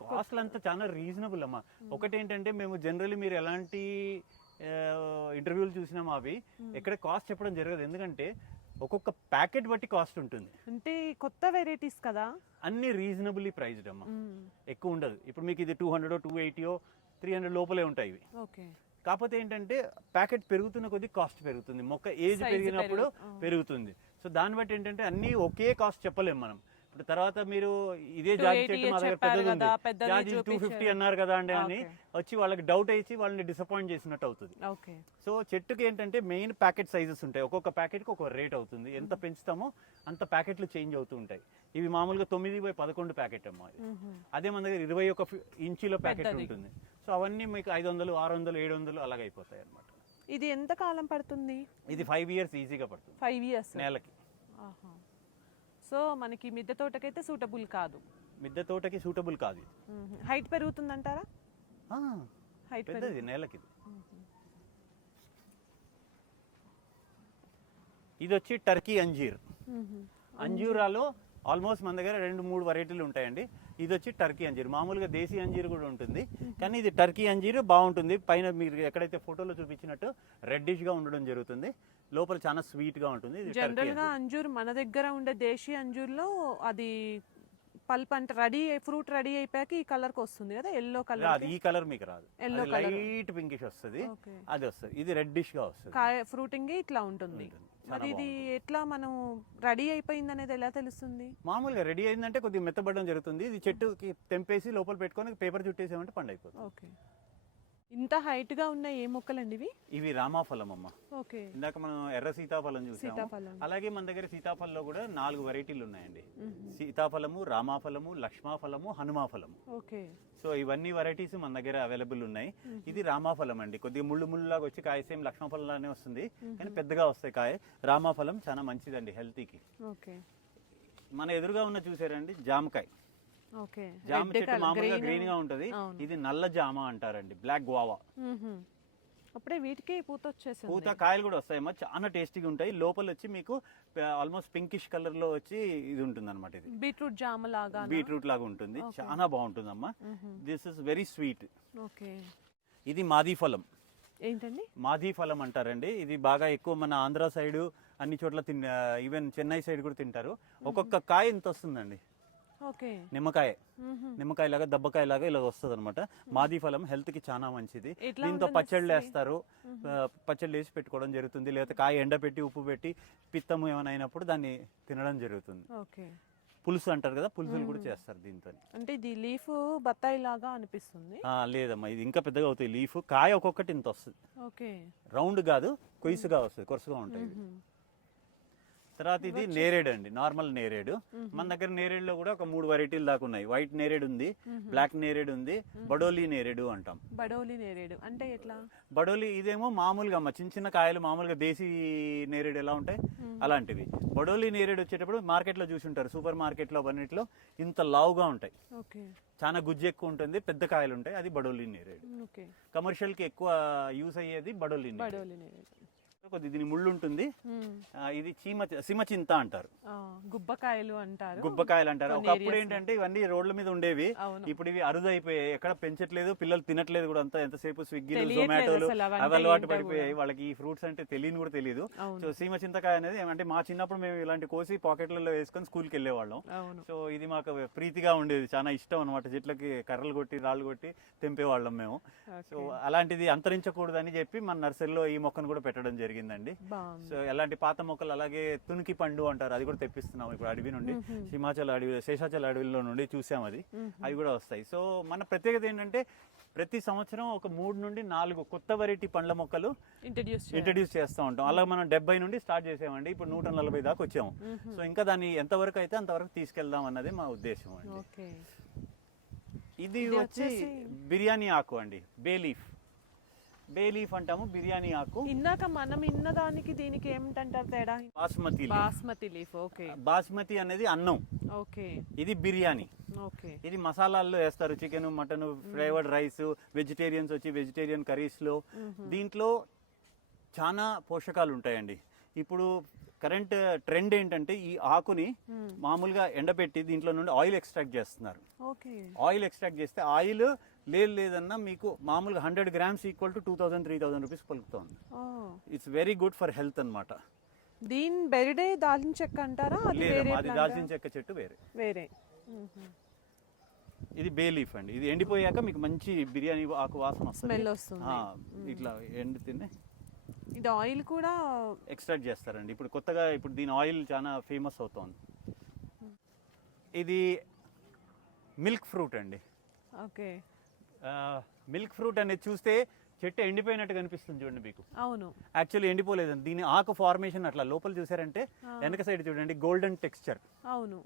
కాస్ట్లు అంతా చాలా రీజనబుల్ అమ్మా. ఒకటి ఏంటంటే మేము జనరల్లీ మీరు ఎలాంటి ఇంటర్వ్యూలు చూసినామో అవి ఎక్కడ కాస్ట్ చెప్పడం జరగదు, ఎందుకంటే ఒక్కొక్క ప్యాకెట్ బట్టి కాస్ట్ ఉంటుంది. అంటే కొత్త వెరైటీస్ కదా, అన్ని రీజనబుల్లీ ప్రైస్డ్ అమ్మా, ఎక్కువ ఉండదు. ఇప్పుడు మీకు ఇది 200 280 300 లోపలే ఉంటాయి ఇవి. ఓకే. కాకపోతే ఏంటంటే ప్యాకెట్ పెరుగుతున్న కొద్దీ కాస్ట్ పెరుగుతుంది, మొక్క ఏజ్ పెరిగినప్పుడు పెరుగుతుంది. సో దాన్ని బట్టి ఏంటంటే అన్ని ఒకే కాస్ట్ చెప్పలేము మనం. ఇప్పుడు తర్వాత మీరు ఇదే జాజి చెట్టు మా దగ్గర పెద్దది ఉంది, జాజి 250 అన్నారు కదా అండి అని వచ్చి వాళ్ళకి డౌట్ వేసి వాళ్ళని డిసప్పాయింట్ చేసినట్టు అవుతుంది. సో చెట్టుకి ఏంటంటే మెయిన్ ప్యాకెట్ సైజెస్ ఉంటాయి, ఒక్కొక్క ప్యాకెట్కి ఒక రేట్ అవుతుంది. ఎంత పెంచుతామో అంత ప్యాకెట్లు చేంజ్ అవుతూ ఉంటాయి. ఇవి మామూలుగా 9/11 ప్యాకెట్ అమ్మా, అదే మన దగ్గర 21 ఇంచీల ప్యాకెట్ ఉంటుంది. సో అవన్నీ మీకు 500 600 700 అలాగ అయిపోతాయి అనమాట. ఇది ఎంత కాలం పడుతుంది? ఇది 5 ఇయర్స్ ఈజీగా పడుతుంది, 5 ఇయర్స్ నేలకి. సో మనకి మిద్దె తోటకైతే సూటబుల్ కాదు, మిద్దె తోటకి సూటబుల్ కాదు. హైట్ పెరుగుతుందంటారా? హైట్ పెద్దది నేలకి. ఇది వచ్చి టర్కీ అంజీర్. అంజూరాలో ఆల్మోస్ట్ మన దగ్గర 2-3 వెరైటీలు ఉంటాయండి. ఇది వచ్చి టర్కీ అంజీర్, మామూలుగా దేశీ అంజీర్ కూడా ఉంటుంది, కానీ ఇది టర్కీ అంజీర్ బాగుంటుంది. పైన మీరు ఎక్కడైతే ఫోటోలో చూపించినట్టు రెడ్డిష్ గా ఉండడం జరుగుతుంది, లోపల చాలా స్వీట్ గా ఉంటుంది. జనరల్ గా అంజూర్ మన దగ్గర ఉండే దేశీ అంజూర్లో అది పల్ప్ అంటే ఫ్రూట్ రెడీ అయిపోయాక ఈ కలర్ కి వస్తుంది కదా, ఎల్లో కలర్. అది ఈ కలర్ మీకు రాదు, లైట్ పింకిష్ వస్తుంది, అది వస్తుంది. ఇది రెడ్డిష్ గా వస్తుంది, కాయ ఫ్రూటింగ్ ఇట్లా ఉంటుంది. మరి ఇది ఎట్లా మనం రెడీ అయిపోయింది అనేది ఎలా తెలుస్తుంది? మామూలుగా రెడీ అయిందంటే కొద్దిగా మెత్తబడడం జరుగుతుంది. ఇది చెట్టుకి తెంపేసి లోపల పెట్టుకొని పేపర్ చుట్టేసామంటే పండు అయిపోతుంది. ఓకే. ఇంత హైట్ గా ఉన్న ఏ మొక్కలండి ఇవి? ఇవి రామాఫలం అమ్మ. ఓకే. ఇందాక మనం ఎర్ర సీతాఫలం చూసాము, అలాగే మన దగ్గర సీతాఫలంలో కూడా 4 వెరైటీలు ఉన్నాయండి. సీతాఫలము, రామాఫలము, లక్ష్మాఫలము, హనుమాఫలము. ఓకే. సో ఇవన్నీ వెరైటీస్ మన దగ్గర అవైలబుల్ ఉన్నాయి. ఇది రామాఫలం అండి, కొద్దిగా ముళ్ళులాగా వచ్చి కాయ సేమ్ లక్ష్మాఫలం లానే వస్తుంది, కానీ పెద్దగా వస్తాయి కాయ. రామాఫలం చాలా మంచిదండి హెల్తీకి. ఓకే. మన ఎదురుగా ఉన్న చూసారండి జామకాయ. ఓకే. జామ చెట్టు మామూలుగా గ్రీన్ గా ఉంటది, ఇది నల్ల జామ అంటారండి, బ్లాక్ గువావా. అప్పుడే వీటికి పూత వచ్చేసింది. పూత కాయలు కూడా వస్తాయమ్మా, చాలా టేస్టీగా ఉంటాయి. లోపల వచ్చి మీకు ఆల్మోస్ట్ పింకిష్ కలర్ లో వచ్చి ఇది ఉంటుంది అనమాట. ఇది బీట్రూట్ జామ లాగా, బీట్రూట్ లాగా ఉంటుంది, చాలా బాగుంటుందమ్మా. This is very sweet. Okay. ఇది మాది ఫలం. ఏంటండి మాది ఫలం అంటారండి? ఇది బాగా ఎక్కువ మన ఆంధ్ర సైడ్ అన్ని చోట్ల ఈవెన్ చెన్నై సైడ్ కూడా తింటారు. ఒక్కొక్క కాయ ఇంత వస్తుందండి, నిమ్మకాయ లాగా దబ్బకాయ లాగా ఇలా వస్తుంది అనమాట. మాది ఫలం హెల్త్ కి చాలా మంచిది. దీంతో పచ్చళ్ళు వేస్తారు, పచ్చళ్ళు వేసి పెట్టుకోవడం జరుగుతుంది, లేకపోతే కాయ ఎండ పెట్టి ఉప్పు పెట్టి పిత్తము ఏమైనా అయినప్పుడు దాన్ని తినడం జరుగుతుంది. పులుసు అంటారు కదా, పులుసులు కూడా చేస్తారు దీంతో. అంటే ఇది లీఫ్ బత్తాయి లాగా అనిపిస్తుంది. లేదమ్మా, ఇది ఇంకా పెద్దగా అవుతాయి. లీఫ్ కాయ ఒక్కొక్కటి ఇంత వస్తుంది, రౌండ్ కాదు, కొయ్యగా వస్తుంది, కొరసుగా ఉంటాయి. తర్వాత ఇది నేరేడు అండి, నార్మల్ నేరేడు. మన దగ్గర నేరేడులో కూడా ఒక 3 వెరైటీలు దాకా ఉన్నాయి. వైట్ నేరేడు ఉంది, బ్లాక్ నేరేడు ఉంది, బడోలి నేరేడు అంటాం. బడోలి నేరేడు అంటే ఎట్లా? బడోలి ఇదేమో మామూలుగా చిన్న చిన్న కాయలు, మామూలుగా దేశీ నేరేడు ఎలా ఉంటాయి అలాంటివి. బడోలి నేరేడు వచ్చేటప్పుడు మార్కెట్ లో చూసి ఉంటారు, సూపర్ మార్కెట్ లో అన్నిటిలో ఇంత లావుగా ఉంటాయి, చాలా గుజ్జు ఎక్కువ ఉంటుంది, పెద్ద కాయలు ఉంటాయి, అది బడోలి నేరేడు. కమర్షియల్ కి ఎక్కువ యూస్ అయ్యేది బడోలి నేరేడు. కొద్ది దీని ముళ్ళు ఉంటుంది, ఇది సిమచింత అంటారు, గుబ్బకాయలు అంటారు. గుబ్బకాయలు అంటారు. ఒకప్పుడు ఏంటంటే ఇవన్నీ రోడ్ల మీద ఉండేవి, ఇప్పుడు ఇవి అరుదైపోయాయి, ఎక్కడ పెంచట్లేదు, పిల్లలు తినట్లేదు కూడా. అంతా ఎంతసేపు స్విగ్గీలు జొమాటోలు అవి అలవాటు పడిపోయాయి, వాళ్ళకి ఈ ఫ్రూట్స్ అంటే తెలియని కూడా తెలియదు. సో సీమచింతకాయ అనేది అంటే మా చిన్నప్పుడు మేము ఇలాంటి కోసి పాకెట్లలో వేసుకొని స్కూల్కి వెళ్ళేవాళ్ళం. సో ఇది మాకు ప్రీతిగా ఉండేది, చాలా ఇష్టం అనమాట. చెట్లకి కర్రలు కొట్టి రాళ్ళు కొట్టి తెంపేవాళ్ళం మేము. సో అలాంటిది అంతరించకూడదని చెప్పి మన నర్సరీలో ఈ మొక్కను కూడా పెట్టడం జరిగింది. సో ఎలాంటి పాత మొక్కలు, అలాగే తునికి పండు అంటారు, అది కూడా తెప్పిస్తున్నాం ఇప్పుడు అడవి నుండి, శేషాచల అడవిలో నుండి చూసాం, అవి కూడా వస్తాయి. సో మన ప్రత్యేకత ఏంటంటే ప్రతి సంవత్సరం ఒక 3 నుండి 4 కొత్త వెరైటీ పండ్ల మొక్కలు ఇంట్రడ్యూస్ చేస్తూ ఉంటాం. అలా మనం 70 నుండి స్టార్ట్ చేసామండి, ఇప్పుడు 140 దాకా వచ్చాము. సో ఇంకా దాన్ని ఎంతవరకు అయితే అంతవరకు తీసుకెళ్దాం అన్నది మా ఉద్దేశం అండి. ఇది వచ్చి బిర్యానీ ఆకు అండి, బే లీఫ్ అంటాము, బిర్యానీ ఆకు. ఇందాక మనం ఇన్నదానికి దీనికి ఏమిటంటారు తేడా? బాస్మతి లీఫ్. ఓకే. బాస్మతి అనేది అన్నం, ఓకే. ఇది బిర్యానీ. ఓకే. ఇది మసాలాల్లో వేస్తారు, chicken, mutton, flavoured rice, vegetarians వచ్చి వెజిటేరియన్ కర్రీస్ లో. దీంట్లో చాలా పోషకాలు ఉంటాయండి. ఇప్పుడు కరెంట్ ట్రెండ్ ఏంటంటే ఈ ఆకుని మామూలుగా ఎండబెట్టి దీంట్లో నుండి ఆయిల్ ఎక్స్ట్రాక్ట్ చేస్తున్నారు. ఓకే. ఆయిల్ ఎక్స్ట్రాక్ట్ చేస్తే ఆయిల్ లేదన్నా మీకు మామూలుగా 100 grams ఈక్వల్ టు 2000-3000 రూపీస్ పలుకుతుంది. It's very good for health అన్నమాట. దీని బెరిడే దాల్చిన చెక్క అంటారా? అది వేరే లేదు, అది plant ఆ? దాల్చిన చెక్క చెట్టు వేరే. వేరే. ఇది బే లీఫ్ అండి. ఇది ఎండిపోయాక మీకు మంచి బిర్యానీ ఆకు వాసన స్మెల్ వస్తుంది. వస్తుంది. ఇట్లా ఎండితేనే ఇది ఆయిల్ కూడా ఎక్స్ట్రాక్ట్ చేస్తారండి. ఇప్పుడు కొత్తగా ఇప్పుడు దీని ఆయిల్ చాలా ఫేమస్ అవుతోంది. ఇది మిల్క్ ఫ్రూట్ అండి. ఓకే. మిల్క్ ఫ్రూట్ అనేది చూస్తే చెట్టు ఎండిపోయినట్టు కనిపిస్తుంది చూడండి మీకు. అవును. యాక్చువల్లీ ఎండిపోలేదండి. దీని ఆకు ఫార్మేషన్ అట్లా లోపల చూసారంటే వెనక సైడ్ చూడండి గోల్డెన్ టెక్స్చర్, అవును,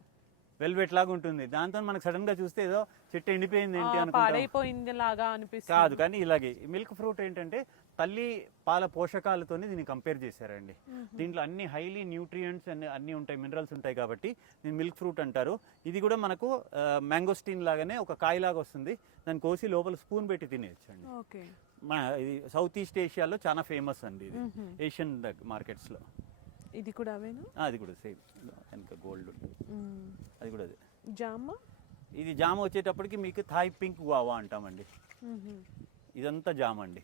వెల్వెట్ లాగా ఉంటుంది. దాంతో మనకు సడన్ గా చూస్తే ఏదో చెట్టు ఎండిపోయింది ఏంటి అనుకుంటాం. పాడైపోయింది లాగా అనిపిస్తుంది. కాదు, కానీ ఇలాగే మిల్క్ ఫ్రూట్ ఏంటంటే తల్లి పాల పోషకాలతోని దీన్ని కంపేర్ చేశారండి. దీంట్లో అన్ని హైలీ న్యూట్రియంట్స్ అన్ని ఉంటాయి, మినరల్స్ ఉంటాయి కాబట్టి దీన్ని మిల్క్ ఫ్రూట్ అంటారు. ఇది కూడా మనకు మ్యాంగోస్టీన్ లాగానే ఒక కాయలాగా వస్తుంది. దాన్ని కోసి లోపల స్పూన్ పెట్టి తినేయచ్చు అండి. ఓకే. ఇది సౌత్ ఈస్ట్ ఏషియాలో చాలా ఫేమస్ అండి. ఇది ఏషియన్ మార్కెట్స్లో. ఇది కూడా అవేనా? అది కూడా సేమ్ వెనక గోల్డ్, అది కూడా అదే. జామ? ఇది జామ వచ్చేటప్పటికి మీకు థాయ్ పింక్ గువావా అంటామండి. ఇదంతా జామ అండి.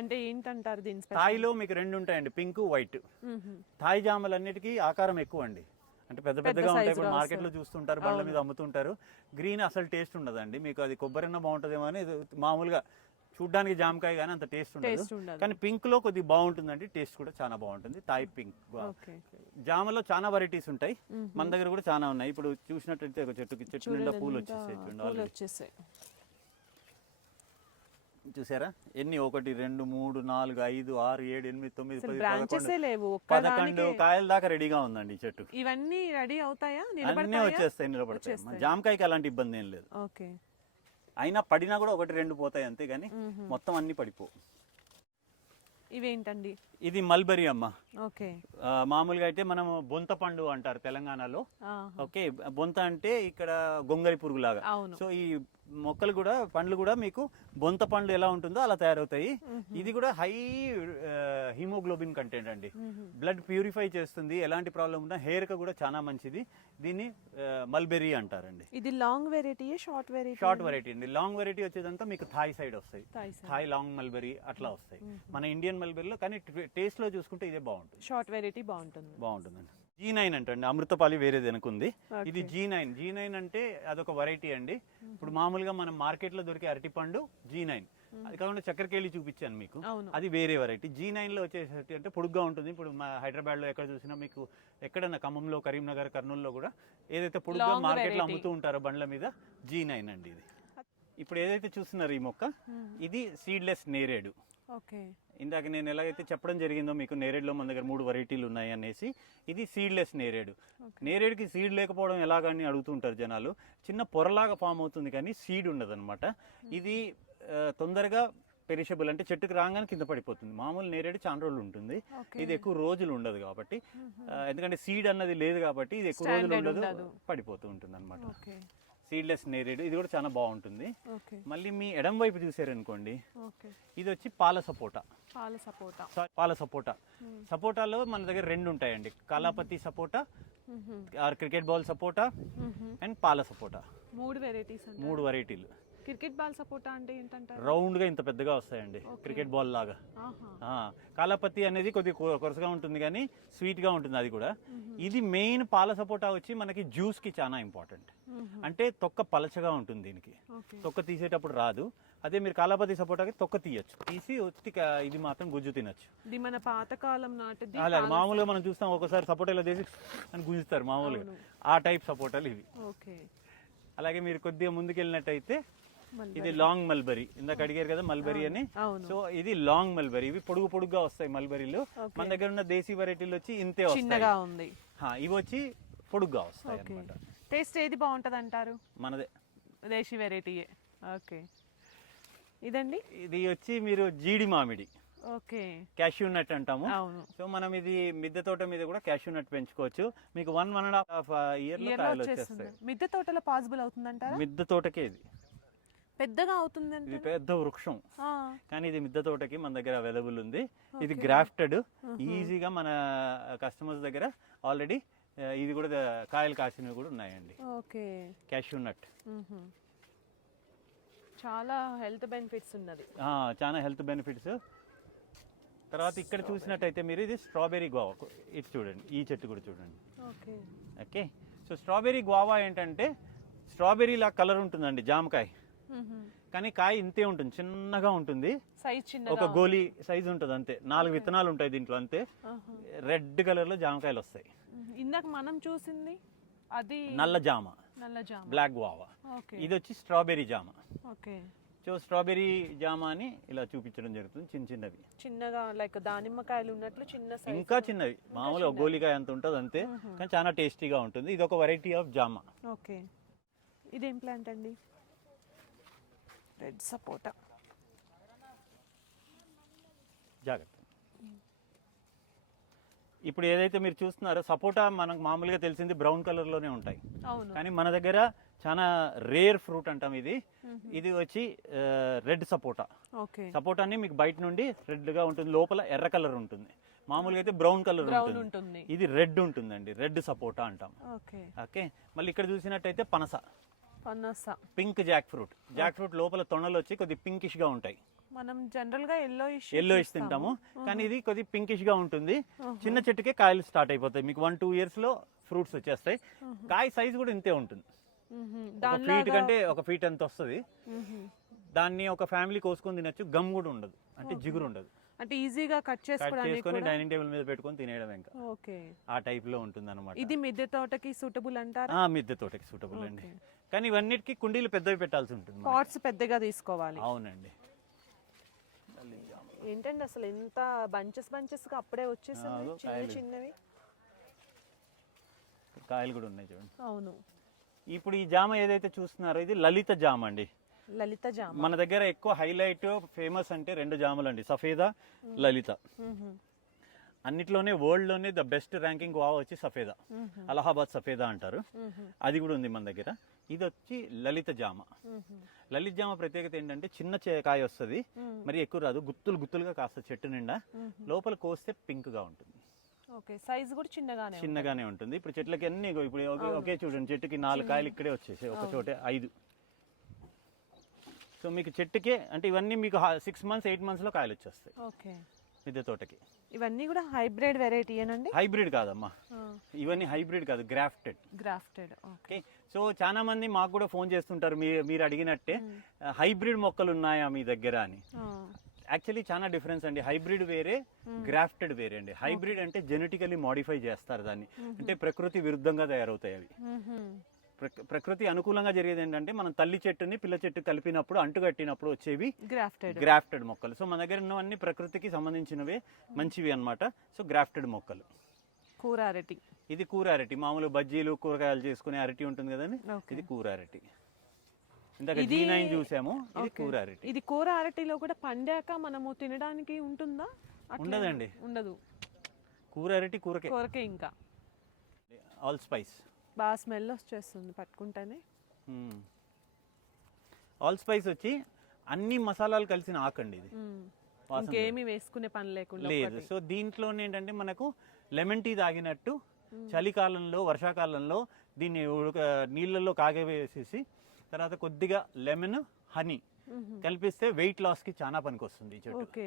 అంటే ఏంటంటారు దీని థాయ్లో మీకు రెండు ఉంటాయండి, పింక్ వైట్. థాయ్ జామలు అన్నిటికీ ఆకారం ఎక్కువ అండి, అంటే పెద్ద పెద్దగా ఉంటాయి. ఇప్పుడు మార్కెట్లో చూస్తుంటారు, బండ్ల మీద అమ్ముతుంటారు. గ్రీన్ అసలు టేస్ట్ ఉండదండి మీకు. అది కొబ్బరిన్న బాగుంటుందేమో అని మామూలుగా చూడ్డానికి జామకాయ కానీ అంత టేస్ట్ ఉండదు. కానీ పింక్ లో కొద్దిగా బాగుంటుందండి, టేస్ట్ కూడా చాలా బాగుంటుంది. Thai pink. జామలో చాలా వెరైటీస్ ఉంటాయి, మన దగ్గర కూడా చాలా ఉన్నాయి. ఇప్పుడు చూసినట్టయితే ఒక చెట్టు నిండా పూలు వచ్చేసాయి. చూసారా ఎన్ని? 1 2 3 4 5 6 7 8 9 10 11 కాయల దాకా రెడీగా ఉందండి చెట్టు. ఇవన్నీ రెడీ అవుతాయా? అన్నీ వచ్చేస్తాయి, నిలబడతాయి. జామకాయకి అలాంటి ఇబ్బంది ఏం లేదు. ఓకే. అయినా పడినా కూడా 1 2 పోతాయి అంతే, కానీ మొత్తం అన్ని పడిపో. ఇవేంటండి? ఇది మల్బరీ అమ్మ. ఓకే. మామూలుగా అయితే మనం బొంత పండు అంటారు తెలంగాణలో. ఓకే, బొంత అంటే ఇక్కడ గొంగలి పురుగు లాగా. సో ఈ మొక్కలు కూడా పండ్లు కూడా మీకు బొంత పండు ఎలా ఉంటుందో అలా తయారవుతాయి. ఇది కూడా హై హిమోగ్లోబిన్ కంటెంట్ అండి. బ్లడ్ ప్యూరిఫై చేస్తుంది. ఎలాంటి ప్రాబ్లం ఉన్నా హెయిర్ కి కూడా చాలా మంచిది. దీన్ని మల్బెరీ అంటారండి. ఇది long variety, short variety? Short variety అండి. లాంగ్ వెరైటీ వచ్చేదంతా మీకు థాయ్ సైడ్ వస్తాయి. థాయ్ లాంగ్ మల్బెరీ అట్లా వస్తాయి. మన ఇండియన్ మల్బెరీలో కానీ టేస్ట్ లో చూసుకుంటే ఇదే బాగుంటుంది. షార్ట్ వెరైటీ బాగుంటుందండి. G9 అంటండి, అమృతపాలి వేరేది అనుకుంది. ఇది G9 అంటే అదొక వెరైటీ అండి. ఇప్పుడు మామూలుగా మనం మార్కెట్ లో దొరికే అరటిపండు G9, అది కాకుండా చక్కెరకేళి చూపించాను మీకు, అది వేరే వెరైటీ. G9 లో వచ్చేసరికి అంటే పొడుగ్గా ఉంటుంది. ఇప్పుడు మా హైదరాబాద్ లో ఎక్కడ చూసినా మీకు, ఎక్కడన్నా ఖమ్మంలో, కరీంనగర్, కర్నూలులో కూడా ఏదైతే పొడుగ్గా మార్కెట్ లో అమ్ముతూ ఉంటారో బండ్ల మీద, G9 అండి ఇది. ఇప్పుడు ఏదైతే చూస్తున్నారు ఈ మొక్క, ఇది సీడ్లెస్ నేరేడు. ఇందాక నేను ఎలాగైతే చెప్పడం జరిగిందో మీకు, నేరేడులో మన దగ్గర 3 వెరైటీలు ఉన్నాయి అనేసి, ఇది సీడ్లెస్ నేరేడు. నేరేడుకి సీడ్ లేకపోవడం ఎలాగని అడుగుతుంటారు జనాలు. చిన్న పొరలాగా ఫామ్ అవుతుంది కానీ సీడ్ ఉండదు అనమాట. ఇది తొందరగా పెరిషబుల్, అంటే చెట్టుకు రాగానే కింద పడిపోతుంది. మామూలు నేరేడు చాలా రోజులు ఉంటుంది, ఇది ఎక్కువ రోజులు ఉండదు కాబట్టి, ఎందుకంటే సీడ్ అన్నది లేదు కాబట్టి ఇది ఎక్కువ రోజులు ఉండదు, పడిపోతూ ఉంటుంది అనమాట. సీడ్లెస్ నేరేడు, ఇది కూడా చాలా బాగుంటుంది. మళ్ళీ మీ ఎడం వైపు చూసారనుకోండి, ఇది వచ్చి పాల సపోటా. సపోటాలో మన దగ్గర 2 ఉంటాయండి, కాలాపతి సపోటా, క్రికెట్ బాల్ సపోటా అండ్ పాల సపోటా. 3 వెరైటీలు. క్రికెట్ బాల్ సపోటా అంటే ఏంటంటారు? రౌండ్ గా ఇంత పెద్దగా వస్తాయండి, క్రికెట్ బాల్ లాగా. కాలాపతి అనేది కొద్దిగా కొరసగా ఉంటుంది కానీ స్వీట్ గా ఉంటుంది అది కూడా. ఇది మెయిన్ పాల సపోటా వచ్చి మనకి జ్యూస్ కి చాలా ఇంపార్టెంట్. అంటే తొక్క పలచగా ఉంటుంది దీనికి, తొక్క తీసేటప్పుడు రాదు. అదే మీరు కాలాపతి సపోటాకి తొక్క తీయచ్చు, తీసి వచ్చి ఇది మాత్రం గుజ్జు తినచ్చు. ఇది మన పాతకాలం నాటిది. అలాగే మామూలుగా మనం చూస్తాం, ఒకసారి సపోటాలో తీసి అని గుంజుతారు మామూలుగా, ఆ టైప్ సపోటాలు ఇవి. అలాగే మీరు కొద్దిగా ముందుకెళ్ళినట్టయితే ఇది లాంగ్ మల్బరీ, ఇందాక అడిగారు కదా మల్బరీ అని. సో ఇది లాంగ్ మల్బరీ. ఇవి పొడుగుగా వస్తాయి మల్బరీలు. మన దగ్గర ఉన్న దేశీ వెరైటీలు వచ్చి ఇంతే వస్తాయి, ఇవి వచ్చి పొడుగ్గా వస్తాయి అన్నమాట. టేస్ట్ ఏది బాగుంటది అంటారు? మనదే దేశీ వెరైటీ. ఓకే. ఇదండి, ఇది వచ్చి మీరు జీడి మామిడి, క్యాష్యూ నట్ అంటాము. సో మనం ఇది మిద్దె తోట మీద కూడా క్యాష్యూ నట్ పెంచుకోవచ్చు. మీకు 1.5 ఇయర్ లో కాయలు వచ్చేస్తాయి. మిద్దె తోటలో పాసిబుల్ అవుతుందంటారా? మిద్దె తోటకే ఇది. పెద్దగా అవుతుంది ఇది పెద్ద వృక్షం, ఆ, కానీ ఇది మిద్దె తోటకి మన దగ్గర అవైలబుల్ ఉంది. ఇది Okay. గ్రాఫ్టెడ్, ఈజీగా మన కస్టమర్స్ దగ్గర ఆల్రెడీ ఇది కూడా కాయలు కాసినవి కూడా ఉన్నాయండి. ఓకే. క్యాష్యూ నట్ చాలా హెల్త్ బెనిఫిట్స్ ఉన్నది. చాలా హెల్త్ బెనిఫిట్స్. తర్వాత ఇక్కడ చూసినట్టయితే మీరు ఇది స్ట్రాబెర్రీ గోవా, ఇది చూడండి, ఈ చెట్టు కూడా చూడండి. Okay. Okay, so strawberry Goa ఏంటంటే స్ట్రాబెర్రీ లా కలర్ ఉంటుందండి జామకాయ, కానీ కాయ ఇంతే ఉంటుంది, చిన్నగా ఉంటుంది, సైజ్ చిన్నగా ఒక గోలీ సైజ్ ఉంటుంది అంతే. 4 విత్తనాలు ఉంటాయి దీంట్లో అంతే. రెడ్ కలర్ లో జామకాయలు వస్తాయి. ఇందాక మనం చూసింది అది నల్ల జామ, నల్ల జామ, బ్లాక్ గోవా. ఓకే. ఇది వచ్చి స్ట్రాబెర్రీ జామ. ఓకే. సో స్ట్రాబెర్రీ జామ అని ఇలా చూపించడం జరుగుతుంది, చిన్న చిన్నవి, చిన్నగా లైక్ దానిమ్మకాయలు ఉన్నట్లు చిన్న సైజ్. ఇంకా చిన్నవి, మామూలుగా గోలికాయ అంత ఉంటుంది అంతే, కానీ చాలా టేస్టీగా ఉంటుంది. ఇది ఒక వెరైటీ ఆఫ్ జామ. ఓకే. ఇదేం ప్లాంట్ అండి? రెడ్ సపోటా. జాగ్రత్త. ఇప్పుడు ఏదైతే మీరు చూస్తున్నారో సపోటా మనకు మామూలుగా తెలిసింది బ్రౌన్ కలర్ లోనే ఉంటాయి, అవును. కానీ మన దగ్గర చాలా రేర్ ఫ్రూట్ అంటాం ఇది. ఇది వచ్చి రెడ్ సపోటా. ఓకే. సపోటాని మీకు బయట నుండి రెడ్ గా ఉంటుంది, లోపల ఎర్ర కలర్ ఉంటుంది. మామూలుగా అయితే బ్రౌన్ కలర్ బ్రౌన్ ఉంటుంది, ఉంటుంది. ఇది రెడ్ ఉంటుందండి, రెడ్ సపోటా అంటాం. ఓకే. ఓకే, మళ్ళీ ఇక్కడ చూసినట్టయితే పనస, పనస. Pink Jack fruit. Jack fruit లోపల తొనలు వచ్చి కొద్ది పింకిష్ గా ఉంటాయి. మనం జనరల్ గా ఎల్లో ఇష్ తింటాము, కానీ ఇది కొద్ది పింకిష్ గా ఉంటుంది. చిన్న చెట్టుకే కాయలు స్టార్ట్ అయిపోతాయి, మీకు 1-2 years లో ఫ్రూట్స్ వచ్చేస్తాయి. కాయ సైజ్ కూడా ఇంతే ఉంటుంది, ఒక ఫీట్ కంటే ఒక ఫీట్ అంత వస్తుంది. దాన్ని ఒక ఫ్యామిలీ కోసుకొని తినచ్చు, గమ్ కూడా ఉండదు, అంటే జిగురు ఉండదు. అంటే ఈజీగా కట్ చేసుకొని డైనింగ్ టేబుల్ మీద పెట్టుకొని తినేయడం ఇంకా ఓకే. ఆ టైప్ లో ఉంటుంది అనమాట. ఇది మిద్దె తోటకి సూటబుల్ అంటారా? మిద్దె తోటకి సూటబుల్ అండి, కానీ ఇవన్నిటికీ కుండీలు పెద్దవి పెట్టాల్సి ఉంటుంది. పాట్స్ పెద్దగా తీసుకోవాలి. అవునండి. ఏంటండి అసలు ఎంత బంచెస్ గా అప్పుడే వచ్చేసాయి, చిన్న చిన్నవి కాయలు కూడా ఉన్నాయి చూడండి. అవును. ఇప్పుడు ఈ జామ ఏదైతే చూస్తున్నారో ఇది లలిత జామ అండి. లలిత జామ మన దగ్గర ఎక్కువ హైలైట్ ఫేమస్ అంటే 2 జామలు అండి, సఫేదా, లలిత. అన్నిట్లోనే వరల్డ్ లోనే ద బెస్ట్ ర్యాంకింగ్ గోవా వచ్చి సఫేదా, అలహాబాద్ సఫేదా అంటారు, అది కూడా ఉంది మన దగ్గర. ఇది వచ్చి లలిత జామ. లలిత జామ ప్రత్యేకత ఏంటంటే చిన్న కాయ వస్తుంది, మరి ఎక్కువ రాదు, గుత్తులు గుత్తులుగా కాస్త చెట్టు నిండా, లోపల కోస్తే పింక్ గా ఉంటుంది. ఓకే. సైజ్ కూడా చిన్నగానే ఉంటుంది. ఇప్పుడు చెట్లకి అన్ని ఇప్పుడు ఒకే చూడండి, చెట్టుకి 4 కాయలు ఇక్కడే వచ్చేసాయి, ఒక చోటే 5. సో మీకు చెట్టుకే అంటే ఇవన్నీ మీకు 6 months 8 months లో కాయలు వచ్చేస్తాయి. ఓకే. మిద్దె తోటకి ఇవన్నీ కూడా హైబ్రిడ్ వెరైటీ ఏనండి? హైబ్రిడ్ కాదమ్మా, ఇవన్నీ హైబ్రిడ్ కాదు, గ్రాఫ్టెడ్. ఓకే. సో చాలా మంది మాకు కూడా ఫోన్ చేస్తుంటారు, మీరు అడిగినట్టే హైబ్రిడ్ మొక్కలు ఉన్నాయా మీ దగ్గర అని. యాక్చువల్లీ చాలా డిఫరెన్స్ అండి, హైబ్రిడ్ వేరే, గ్రాఫ్టెడ్ వేరే అండి. హైబ్రిడ్ అంటే జెనెటికలీ మాడిఫై చేస్తారు దాన్ని, అంటే ప్రకృతి విరుద్ధంగా తయారవుతాయి అవి. ప్రకృతి అనుకూలంగా జరిగేది ఏంటంటే మనం తల్లి చెట్టుని పిల్ల చెట్టు కలిపినప్పుడు అంటుకట్టినప్పుడు వచ్చేవి గ్రాఫ్టెడ్ మొక్కలు. సో మన దగ్గర ఉన్నవన్నీ ప్రకృతికి సంబంధించినవే, మంచివి అన్నమాట. సో గ్రాఫ్టెడ్ మొక్కలు. కూర అరటి, ఇది కూర అరటి, మామూలు బజ్జీలు కూరగాయలు చేసుకునే అరటి ఉంటుంది కదండి, ఇది కూర అరటి. ఇందాక G9 చూసాము, ఇది కూర అరటి. ఇది కూర అరటిలో కూడా పండాక మనము తినడానికి ఉంటుందా? ఉండదండి, ఉండదు. కూర అరటి కూరకే ఇంకా ఆల్ స్పైస్ బాగా స్మెల్ వచ్చేస్తుంది పట్టుకుంటేనే. ఆల్ స్పైస్ వచ్చి అన్ని మసాలాలు కలిసిన ఆకండి ఇది, ఇంకేమి వేసుకునే పని లేకుండా లేదు. సో దీంట్లో ఏంటంటే మనకు లెమన్ టీ తాగినట్టు చలికాలంలో వర్షాకాలంలో దీన్ని నీళ్ళల్లో కాగవేసేసి తర్వాత కొద్దిగా లెమన్ హనీ కలిపిస్తే వెయిట్ లాస్ కి చాలా పనికి వస్తుంది ఈ చెట్టు.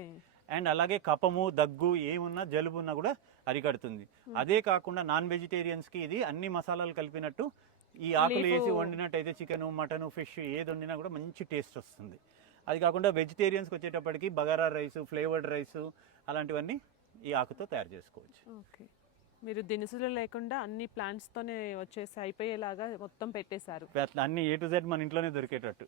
అండ్ అలాగే కఫము దగ్గు ఏమున్నా జలుబు ఉన్నా కూడా అరికడుతుంది. అదే కాకుండా నాన్ వెజిటేరియన్స్ కి ఇది అన్ని మసాలాలు కలిపినట్టు ఈ ఆకులు వేసి వండినట్టయితే చికెన్ మటన్ ఫిష్ ఏది వండినా కూడా మంచి టేస్ట్ వస్తుంది. అది కాకుండా వెజిటేరియన్స్కి వచ్చేటప్పటికి బగారా రైస్ ఫ్లేవర్డ్ రైస్ అలాంటివన్నీ ఈ ఆకుతో తయారు చేసుకోవచ్చు. ఓకే. మీరు దినుసులు లేకుండా అన్ని ప్లాంట్స్ తోనే వచ్చేసి అయిపోయేలాగా మొత్తం పెట్టేశారు, అన్ని A to Z మన ఇంట్లోనే దొరికేటట్టు.